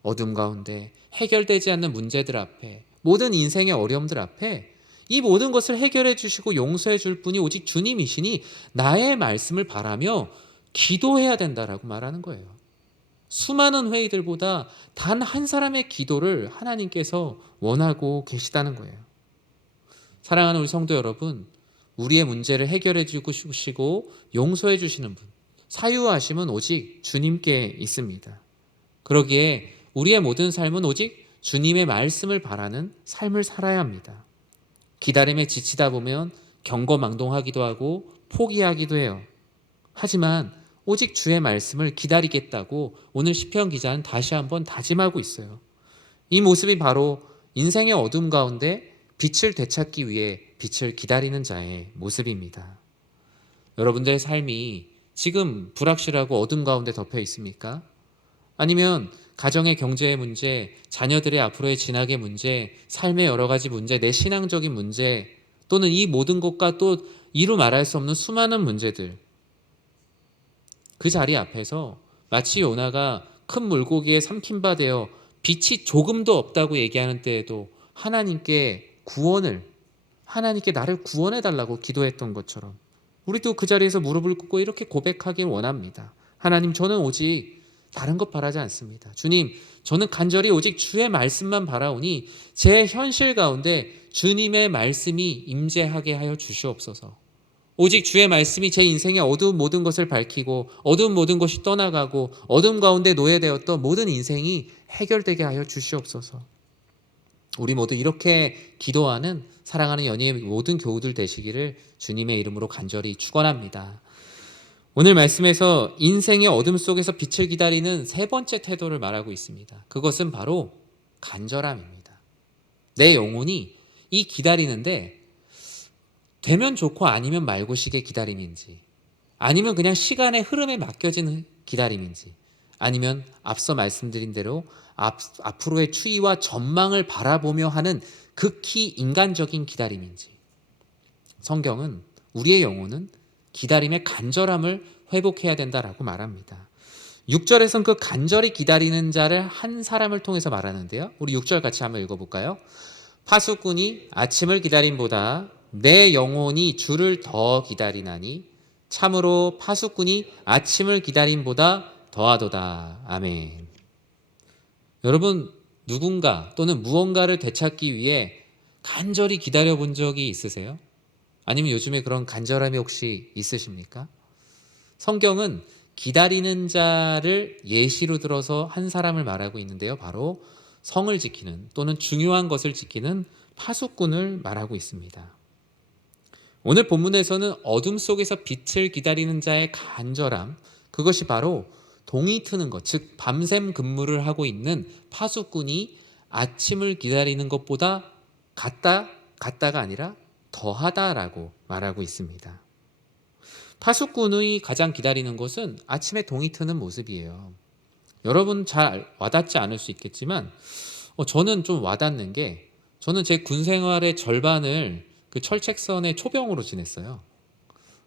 어둠 가운데 해결되지 않는 문제들 앞에, 모든 인생의 어려움들 앞에 이 모든 것을 해결해 주시고 용서해 줄 분이 오직 주님이시니 나의 말씀을 바라며 기도해야 된다라고 말하는 거예요. 수많은 회의들보다 단 한 사람의 기도를 하나님께서 원하고 계시다는 거예요. 사랑하는 우리 성도 여러분, 우리의 문제를 해결해 주시고 용서해 주시는 분, 사유하심은 오직 주님께 있습니다. 그러기에 우리의 모든 삶은 오직 주님의 말씀을 바라는 삶을 살아야 합니다. 기다림에 지치다 보면 경거망동하기도 하고 포기하기도 해요. 하지만 오직 주의 말씀을 기다리겠다고 오늘 시편 기자는 다시 한번 다짐하고 있어요. 이 모습이 바로 인생의 어둠 가운데 빛을 되찾기 위해 빛을 기다리는 자의 모습입니다. 여러분들의 삶이 지금 불확실하고 어둠 가운데 덮여 있습니까? 아니면 가정의 경제의 문제, 자녀들의 앞으로의 진학의 문제, 삶의 여러 가지 문제, 내 신앙적인 문제, 또는 이 모든 것과 또 이루 말할 수 없는 수많은 문제들, 그 자리 앞에서 마치 요나가 큰 물고기에 삼킨 바 되어 빛이 조금도 없다고 얘기하는 때에도 하나님께 나를 구원해 달라고 기도했던 것처럼 우리도 그 자리에서 무릎을 꿇고 이렇게 고백하길 원합니다. 하나님, 저는 오직 다른 것 바라지 않습니다. 주님, 저는 간절히 오직 주의 말씀만 바라오니 제 현실 가운데 주님의 말씀이 임재하게 하여 주시옵소서. 오직 주의 말씀이 제 인생의 어두운 모든 것을 밝히고 어두운 모든 것이 떠나가고 어둠 가운데 노예되었던 모든 인생이 해결되게 하여 주시옵소서. 우리 모두 이렇게 기도하는 사랑하는 연희의 모든 교우들 되시기를 주님의 이름으로 간절히 축원합니다. 오늘 말씀에서 인생의 어둠 속에서 빛을 기다리는 세 번째 태도를 말하고 있습니다. 그것은 바로 간절함입니다. 내 영혼이 이 기다리는데 되면 좋고 아니면 말고식의 기다림인지, 아니면 그냥 시간의 흐름에 맡겨진 기다림인지, 아니면 앞서 말씀드린 대로 앞으로의 추이와 전망을 바라보며 하는 극히 인간적인 기다림인지, 성경은 우리의 영혼은 기다림의 간절함을 회복해야 된다라고 말합니다. 6절에서는 그 간절히 기다리는 자를 한 사람을 통해서 말하는데요. 우리 6절 같이 한번 읽어볼까요? 파수꾼이 아침을 기다림보다 내 영혼이 주를 더 기다리나니 참으로 파수꾼이 아침을 기다림보다 더하도다. 아멘. 여러분, 누군가 또는 무언가를 되찾기 위해 간절히 기다려본 적이 있으세요? 아니면 요즘에 그런 간절함이 혹시 있으십니까? 성경은 기다리는 자를 예시로 들어서 한 사람을 말하고 있는데요. 바로 성을 지키는 또는 중요한 것을 지키는 파수꾼을 말하고 있습니다. 오늘 본문에서는 어둠 속에서 빛을 기다리는 자의 간절함, 그것이 바로 동이 트는 것, 즉 밤샘 근무를 하고 있는 파수꾼이 아침을 기다리는 것보다 같다가 아니라 더하다라고 말하고 있습니다. 파수꾼이 가장 기다리는 것은 아침에 동이 트는 모습이에요. 여러분 잘 와닿지 않을 수 있겠지만 저는 좀 와닿는 게, 저는 제 군 생활의 절반을 그 철책선의 초병으로 지냈어요.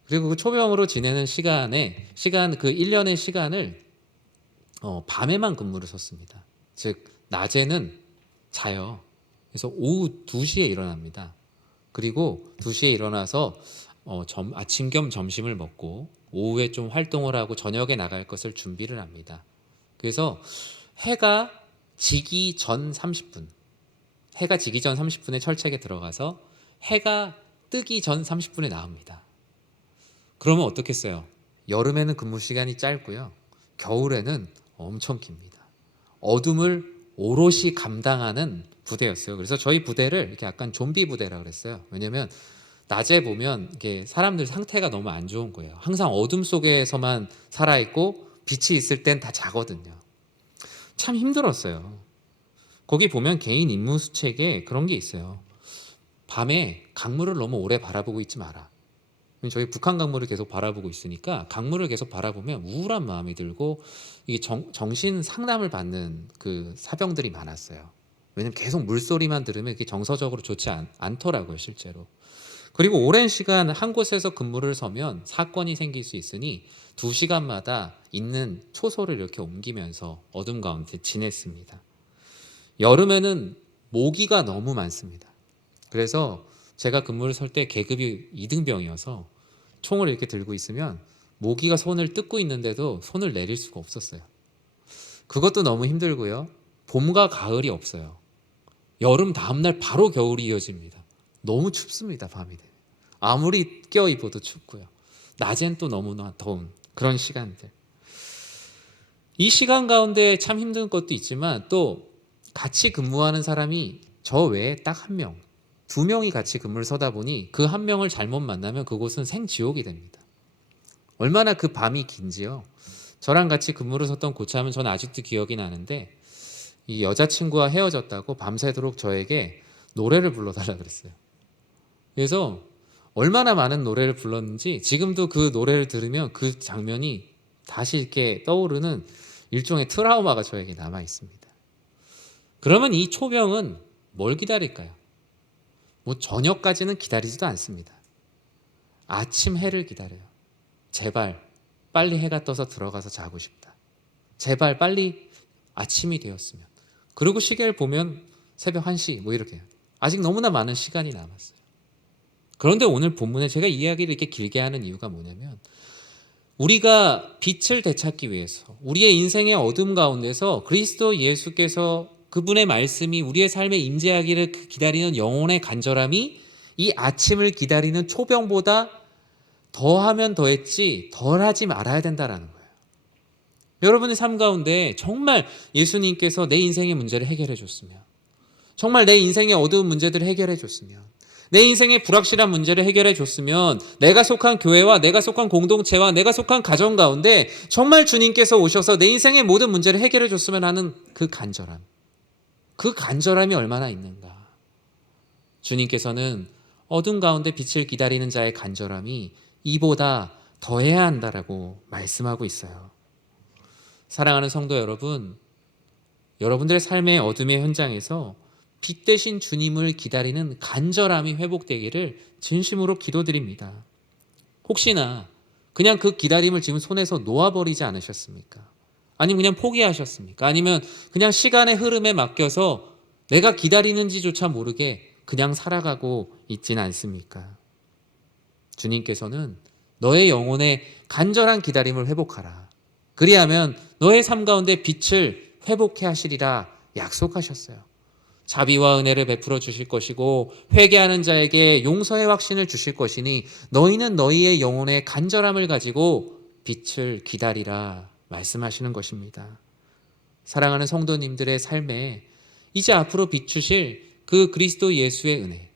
그리고 그 초병으로 지내는 그 1년의 시간을 밤에만 근무를 섰습니다. 즉 낮에는 자요. 그래서 오후 2시에 일어납니다. 그리고 2시에 일어나서 아침 겸 점심을 먹고 오후에 좀 활동을 하고 저녁에 나갈 것을 준비를 합니다. 그래서 해가 지기 전 30분, 해가 지기 전 30분에 철책에 들어가서 해가 뜨기 전 30분에 나옵니다. 그러면 어떻겠어요? 여름에는 근무 시간이 짧고요. 겨울에는 엄청 깁니다. 어둠을 오롯이 감당하는 부대였어요. 그래서 저희 부대를 이렇게 약간 좀비 부대라고 그랬어요. 왜냐면 낮에 보면 이게 사람들 상태가 너무 안 좋은 거예요. 항상 어둠 속에서만 살아있고 빛이 있을 땐 다 자거든요. 참 힘들었어요. 거기 보면 개인 임무 수칙에 그런 게 있어요. 밤에 강물을 너무 오래 바라보고 있지 마라. 저희 북한 강물을 계속 바라보고 있으니까 강물을 계속 바라보면 우울한 마음이 들고 이게 정신 상담을 받는 그 사병들이 많았어요. 왜냐면 계속 물소리만 들으면 그게 정서적으로 좋지 않더라고요, 실제로. 그리고 오랜 시간 한 곳에서 근무를 서면 사건이 생길 수 있으니 2시간마다 있는 초소를 이렇게 옮기면서 어둠 가운데 지냈습니다. 여름에는 모기가 너무 많습니다. 그래서 제가 근무를 설 때 계급이 2등병이어서 총을 이렇게 들고 있으면 모기가 손을 뜯고 있는데도 손을 내릴 수가 없었어요. 그것도 너무 힘들고요. 봄과 가을이 없어요. 여름 다음날 바로 겨울이 이어집니다. 너무 춥습니다, 밤이 되면. 아무리 껴입어도 춥고요. 낮엔 또 너무나 더운 그런 시간들. 이 시간 가운데 참 힘든 것도 있지만 또 같이 근무하는 사람이 저 외에 딱 1명, 2명이 같이 근무를 서다 보니 그 1명을 잘못 만나면 그곳은 생지옥이 됩니다. 얼마나 그 밤이 긴지요. 저랑 같이 근무를 섰던 고참은 저는 아직도 기억이 나는데 이 여자친구와 헤어졌다고 밤새도록 저에게 노래를 불러달라 그랬어요. 그래서 얼마나 많은 노래를 불렀는지 지금도 그 노래를 들으면 그 장면이 다시 이렇게 떠오르는 일종의 트라우마가 저에게 남아 있습니다. 그러면 이 초병은 뭘 기다릴까요? 저녁까지는 기다리지도 않습니다. 아침 해를 기다려요. 제발 빨리 해가 떠서 들어가서 자고 싶다. 제발 빨리 아침이 되었으면. 그리고 시계를 보면 새벽 1시 이렇게. 아직 너무나 많은 시간이 남았어요. 그런데 오늘 본문에 제가 이야기를 이렇게 길게 하는 이유가 뭐냐면 우리가 빛을 되찾기 위해서 우리의 인생의 어둠 가운데서 그리스도 예수께서 그분의 말씀이 우리의 삶에 임재하기를 기다리는 영혼의 간절함이 이 아침을 기다리는 초병보다 더하면 더했지 덜하지 말아야 된다라는 거예요. 여러분의 삶 가운데 정말 예수님께서 내 인생의 문제를 해결해 줬으면, 정말 내 인생의 어두운 문제들을 해결해 줬으면, 내 인생의 불확실한 문제를 해결해 줬으면 내가 속한 교회와 내가 속한 공동체와 내가 속한 가정 가운데 정말 주님께서 오셔서 내 인생의 모든 문제를 해결해 줬으면 하는 그 간절함이 얼마나 있는가. 주님께서는 어둠 가운데 빛을 기다리는 자의 간절함이 이보다 더해야 한다라고 말씀하고 있어요. 사랑하는 성도 여러분, 여러분들의 삶의 어둠의 현장에서 빛 대신 주님을 기다리는 간절함이 회복되기를 진심으로 기도드립니다. 혹시나 그냥 그 기다림을 지금 손에서 놓아버리지 않으셨습니까? 아니면 그냥 포기하셨습니까? 아니면 그냥 시간의 흐름에 맡겨서 내가 기다리는지조차 모르게 그냥 살아가고 있진 않습니까? 주님께서는 너의 영혼의 간절한 기다림을 회복하라. 그리하면 너의 삶 가운데 빛을 회복해 하시리라 약속하셨어요. 자비와 은혜를 베풀어 주실 것이고 회개하는 자에게 용서의 확신을 주실 것이니 너희는 너희의 영혼의 간절함을 가지고 빛을 기다리라 말씀하시는 것입니다. 사랑하는 성도님들의 삶에 이제 앞으로 비추실 그 그리스도 예수의 은혜,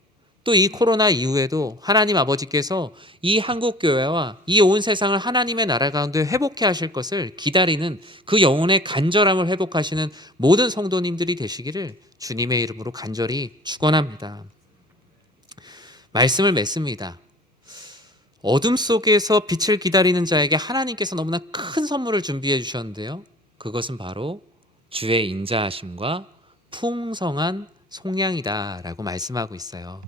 또 이 코로나 이후에도 하나님 아버지께서 이 한국교회와 이 온 세상을 하나님의 나라 가운데 회복해 하실 것을 기다리는 그 영혼의 간절함을 회복하시는 모든 성도님들이 되시기를 주님의 이름으로 간절히 축원합니다. 말씀을 맺습니다. 어둠 속에서 빛을 기다리는 자에게 하나님께서 너무나 큰 선물을 준비해 주셨는데요. 그것은 바로 주의 인자하심과 풍성한 속량이다라고 말씀하고 있어요.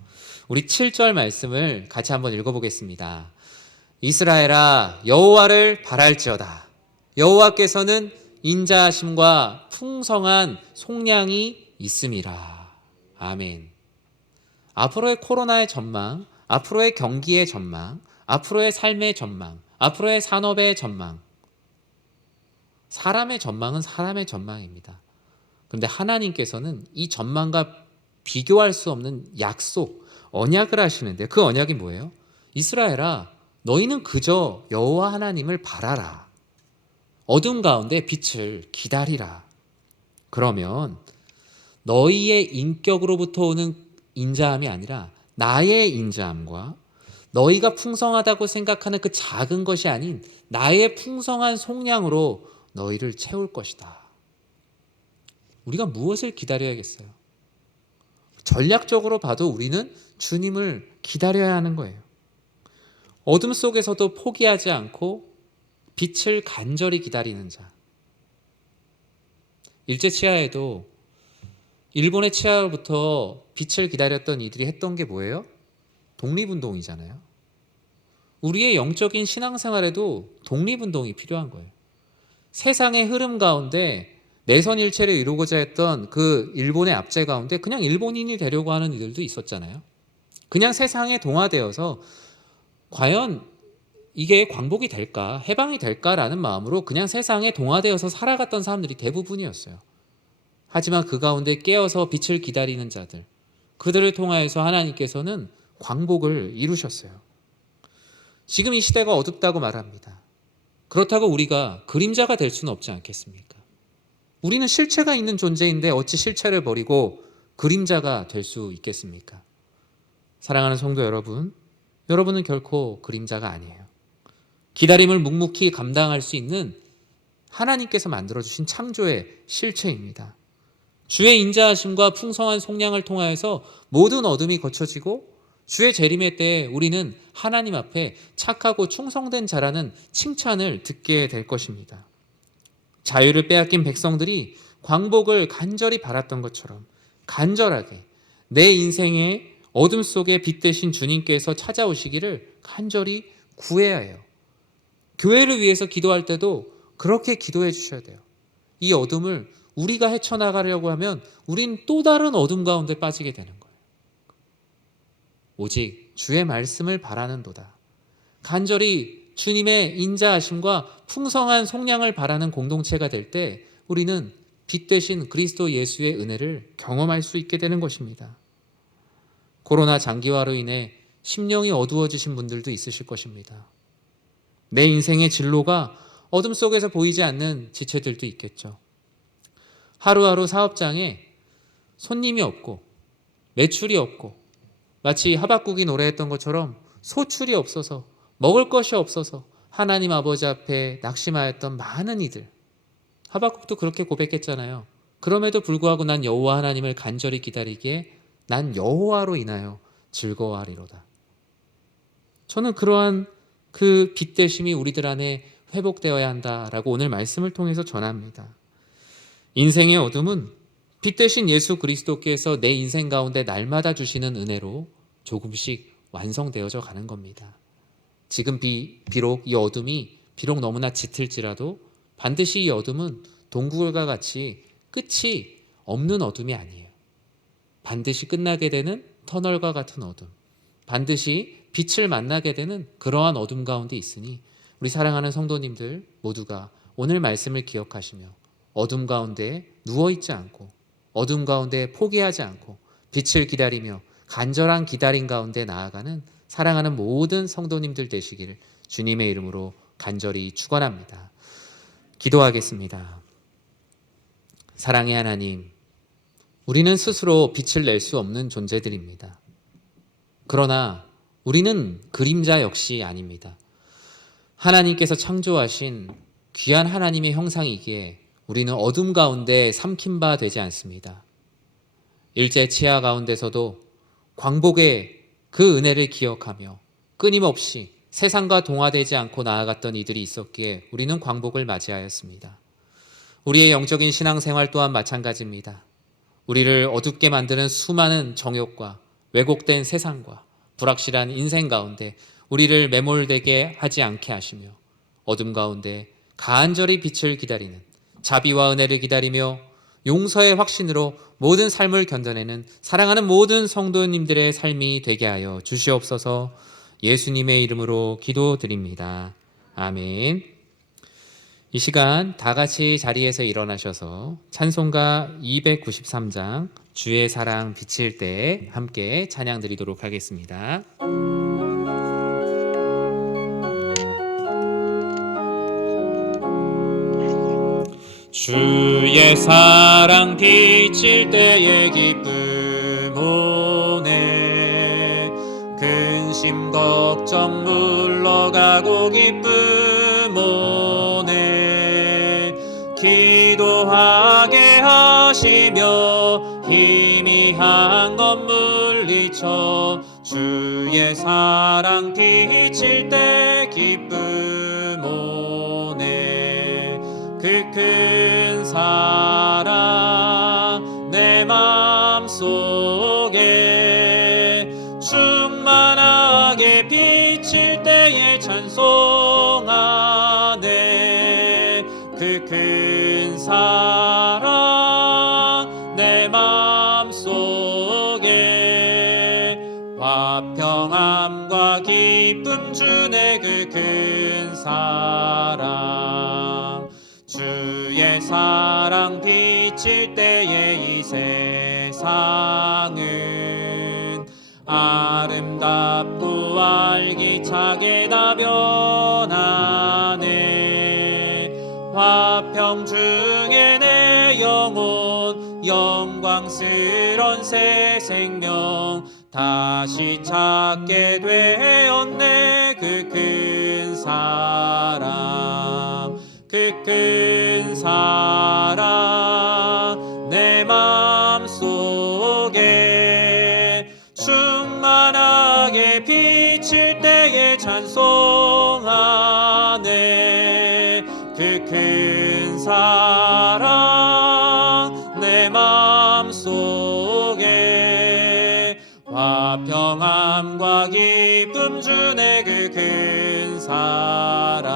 우리 7절 말씀을 같이 한번 읽어보겠습니다. 이스라엘아 여호와를 바랄지어다. 여호와께서는 인자하심과 풍성한 속량이 있음이라. 아멘. 앞으로의 코로나의 전망, 앞으로의 경기의 전망, 앞으로의 삶의 전망, 앞으로의 산업의 전망, 사람의 전망은 사람의 전망입니다. 그런데 하나님께서는 이 전망과 비교할 수 없는 약속, 언약을 하시는데 그 언약이 뭐예요? 이스라엘아, 너희는 그저 여호와 하나님을 바라라. 어둠 가운데 빛을 기다리라. 그러면 너희의 인격으로부터 오는 인자함이 아니라 나의 인자함과 너희가 풍성하다고 생각하는 그 작은 것이 아닌 나의 풍성한 속량으로 너희를 채울 것이다. 우리가 무엇을 기다려야겠어요? 전략적으로 봐도 우리는 주님을 기다려야 하는 거예요. 어둠 속에서도 포기하지 않고 빛을 간절히 기다리는 자. 일제 치하에도 일본의 치하로부터 빛을 기다렸던 이들이 했던 게 뭐예요? 독립운동이잖아요. 우리의 영적인 신앙생활에도 독립운동이 필요한 거예요. 세상의 흐름 가운데 내선일체를 이루고자 했던 그 일본의 압제 가운데 그냥 일본인이 되려고 하는 이들도 있었잖아요. 그냥 세상에 동화되어서 과연 이게 광복이 될까, 해방이 될까라는 마음으로 그냥 세상에 동화되어서 살아갔던 사람들이 대부분이었어요. 하지만 그 가운데 깨어서 빛을 기다리는 자들, 그들을 통하여서 하나님께서는 광복을 이루셨어요. 지금 이 시대가 어둡다고 말합니다. 그렇다고 우리가 그림자가 될 수는 없지 않겠습니까? 우리는 실체가 있는 존재인데 어찌 실체를 버리고 그림자가 될 수 있겠습니까? 사랑하는 성도 여러분, 여러분은 결코 그림자가 아니에요. 기다림을 묵묵히 감당할 수 있는 하나님께서 만들어주신 창조의 실체입니다. 주의 인자하심과 풍성한 속량을 통하여서 모든 어둠이 거쳐지고 주의 재림의 때에 우리는 하나님 앞에 착하고 충성된 자라는 칭찬을 듣게 될 것입니다. 자유를 빼앗긴 백성들이 광복을 간절히 바랐던 것처럼 간절하게 내 인생의 어둠 속에 빛 대신 주님께서 찾아오시기를 간절히 구해야 해요. 교회를 위해서 기도할 때도 그렇게 기도해 주셔야 돼요. 이 어둠을 우리가 헤쳐나가려고 하면 우린 또 다른 어둠 가운데 빠지게 되는 거예요. 오직 주의 말씀을 바라는도다. 간절히 주님의 인자하심과 풍성한 속량을 바라는 공동체가 될 때 우리는 빛 대신 그리스도 예수의 은혜를 경험할 수 있게 되는 것입니다. 코로나 장기화로 인해 심령이 어두워지신 분들도 있으실 것입니다. 내 인생의 진로가 어둠 속에서 보이지 않는 지체들도 있겠죠. 하루하루 사업장에 손님이 없고 매출이 없고 마치 하박국이 노래했던 것처럼 소출이 없어서 먹을 것이 없어서 하나님 아버지 앞에 낙심하였던 많은 이들. 하박국도 그렇게 고백했잖아요. 그럼에도 불구하고 난 여호와 하나님을 간절히 기다리기에 난 여호와로 인하여 즐거워하리로다. 저는 그러한 그 빛대심이 우리들 안에 회복되어야 한다라고 오늘 말씀을 통해서 전합니다. 인생의 어둠은 빛 대신 예수 그리스도께서 내 인생 가운데 날마다 주시는 은혜로 조금씩 완성되어져 가는 겁니다. 지금 비록 이 어둠이 비록 너무나 짙을지라도 반드시 이 어둠은 동굴과 같이 끝이 없는 어둠이 아니에요. 반드시 끝나게 되는 터널과 같은 어둠, 반드시 빛을 만나게 되는 그러한 어둠 가운데 있으니 우리 사랑하는 성도님들 모두가 오늘 말씀을 기억하시며 어둠 가운데 누워있지 않고 어둠 가운데 포기하지 않고 빛을 기다리며 간절한 기다림 가운데 나아가는 사랑하는 모든 성도님들 되시기를 주님의 이름으로 간절히 축원합니다. 기도하겠습니다. 사랑의 하나님, 우리는 스스로 빛을 낼 수 없는 존재들입니다. 그러나 우리는 그림자 역시 아닙니다. 하나님께서 창조하신 귀한 하나님의 형상이기에 우리는 어둠 가운데 삼킨 바 되지 않습니다. 일제 치하 가운데서도 광복의 그 은혜를 기억하며 끊임없이 세상과 동화되지 않고 나아갔던 이들이 있었기에 우리는 광복을 맞이하였습니다. 우리의 영적인 신앙생활 또한 마찬가지입니다. 우리를 어둡게 만드는 수많은 정욕과 왜곡된 세상과 불확실한 인생 가운데 우리를 매몰되게 하지 않게 하시며 어둠 가운데 간절히 빛을 기다리는 자비와 은혜를 기다리며 용서의 확신으로 모든 삶을 견뎌내는 사랑하는 모든 성도님들의 삶이 되게 하여 주시옵소서. 예수님의 이름으로 기도드립니다. 아멘. 이 시간 다 같이 자리에서 일어나셔서 찬송가 293장 주의 사랑 비칠 때 함께 찬양 드리도록 하겠습니다. 주의 사랑 비칠 때의 기쁨 오네. 근심 걱정 물러가고 기쁨 오네. 기도하게 하시며 희미한 것 물리쳐 주의 사랑 비칠 때 기쁨 오네. 그 큰 사랑 내 맘속에 충만하게 비칠 때에 찬송하네. 그 큰 사랑 내 맘속에 화평함과 기쁨 주네. 그 큰 사랑 주의 사랑 비칠 때에 이 세상은 아름답고 활기차게 다 변하네. 화평 중에 내 영혼 영광스런 새 생명 다시 찾게 되었네. 그 큰 사랑 그 큰 사랑 내 맘속에 충만하게 비칠 때에 찬송하네. 그 큰 사랑 내 맘속에 화평함과 기쁨 주네. 그 큰 사랑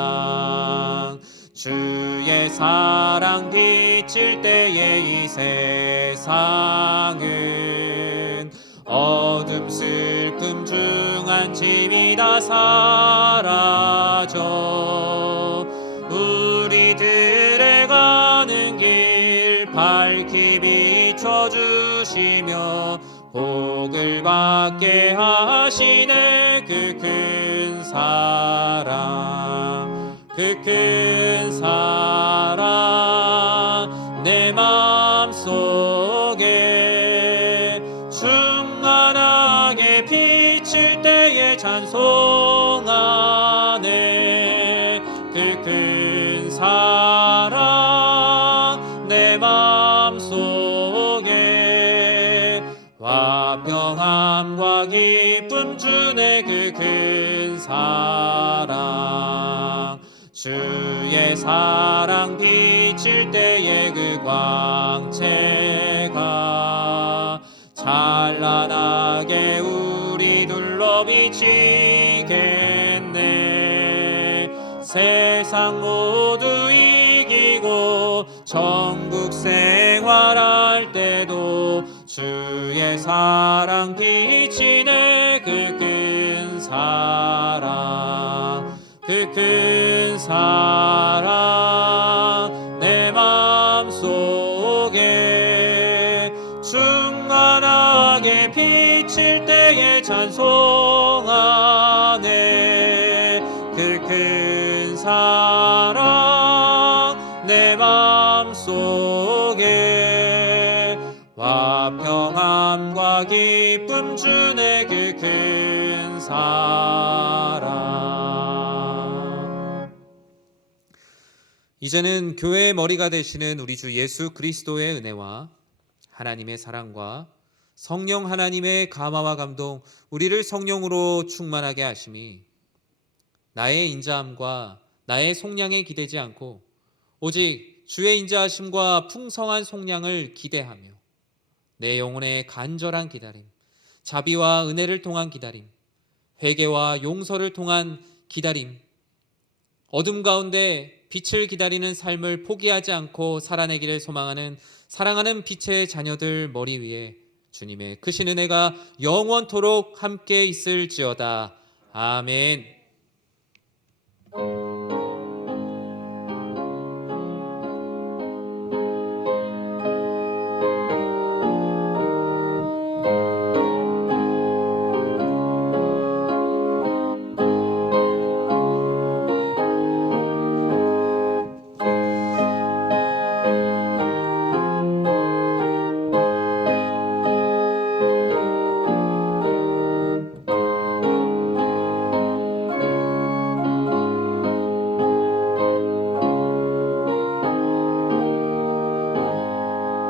주의 사랑 비칠 때에 이 세상은 어둠 슬픔 중한 짐이 다 사라져 우리들의 가는 길 밝히 비춰주시며 복을 받게 하시네. 그 큰 사랑 그 큰 사랑 내 맘속에 충만하게 비칠 때에 찬송하네. 그 큰 사랑 내 맘속에 화평함과 기쁨 주네. 그 큰 사랑 주의 사랑 비칠 때에 그 광채가 찬란하게 우리 둘러 비치겠네. 세상 모두 이기고 천국 생활할 때도 주의 사랑 비치네. 그 큰 사랑 그 큰 사랑 내 맘속에 충만하게 비칠 때에 찬송하네. 그 큰 사랑 내 맘속에 화평함과 기쁨 주네. 그 큰 사랑. 이제는 교회의 머리가 되시는 우리 주 예수 그리스도의 은혜와 하나님의 사랑과 성령 하나님의 감화와 감동, 우리를 성령으로 충만하게 하심이 나의 인자함과 나의 속량에 기대지 않고 오직 주의 인자하심과 풍성한 속량을 기대하며 내 영혼의 간절한 기다림, 자비와 은혜를 통한 기다림, 회개와 용서를 통한 기다림, 어둠 가운데 빛을 기다리는 삶을 포기하지 않고 살아내기를 소망하는 사랑하는 빛의 자녀들 머리 위에 주님의 크신 은혜가 영원토록 함께 있을지어다. 아멘.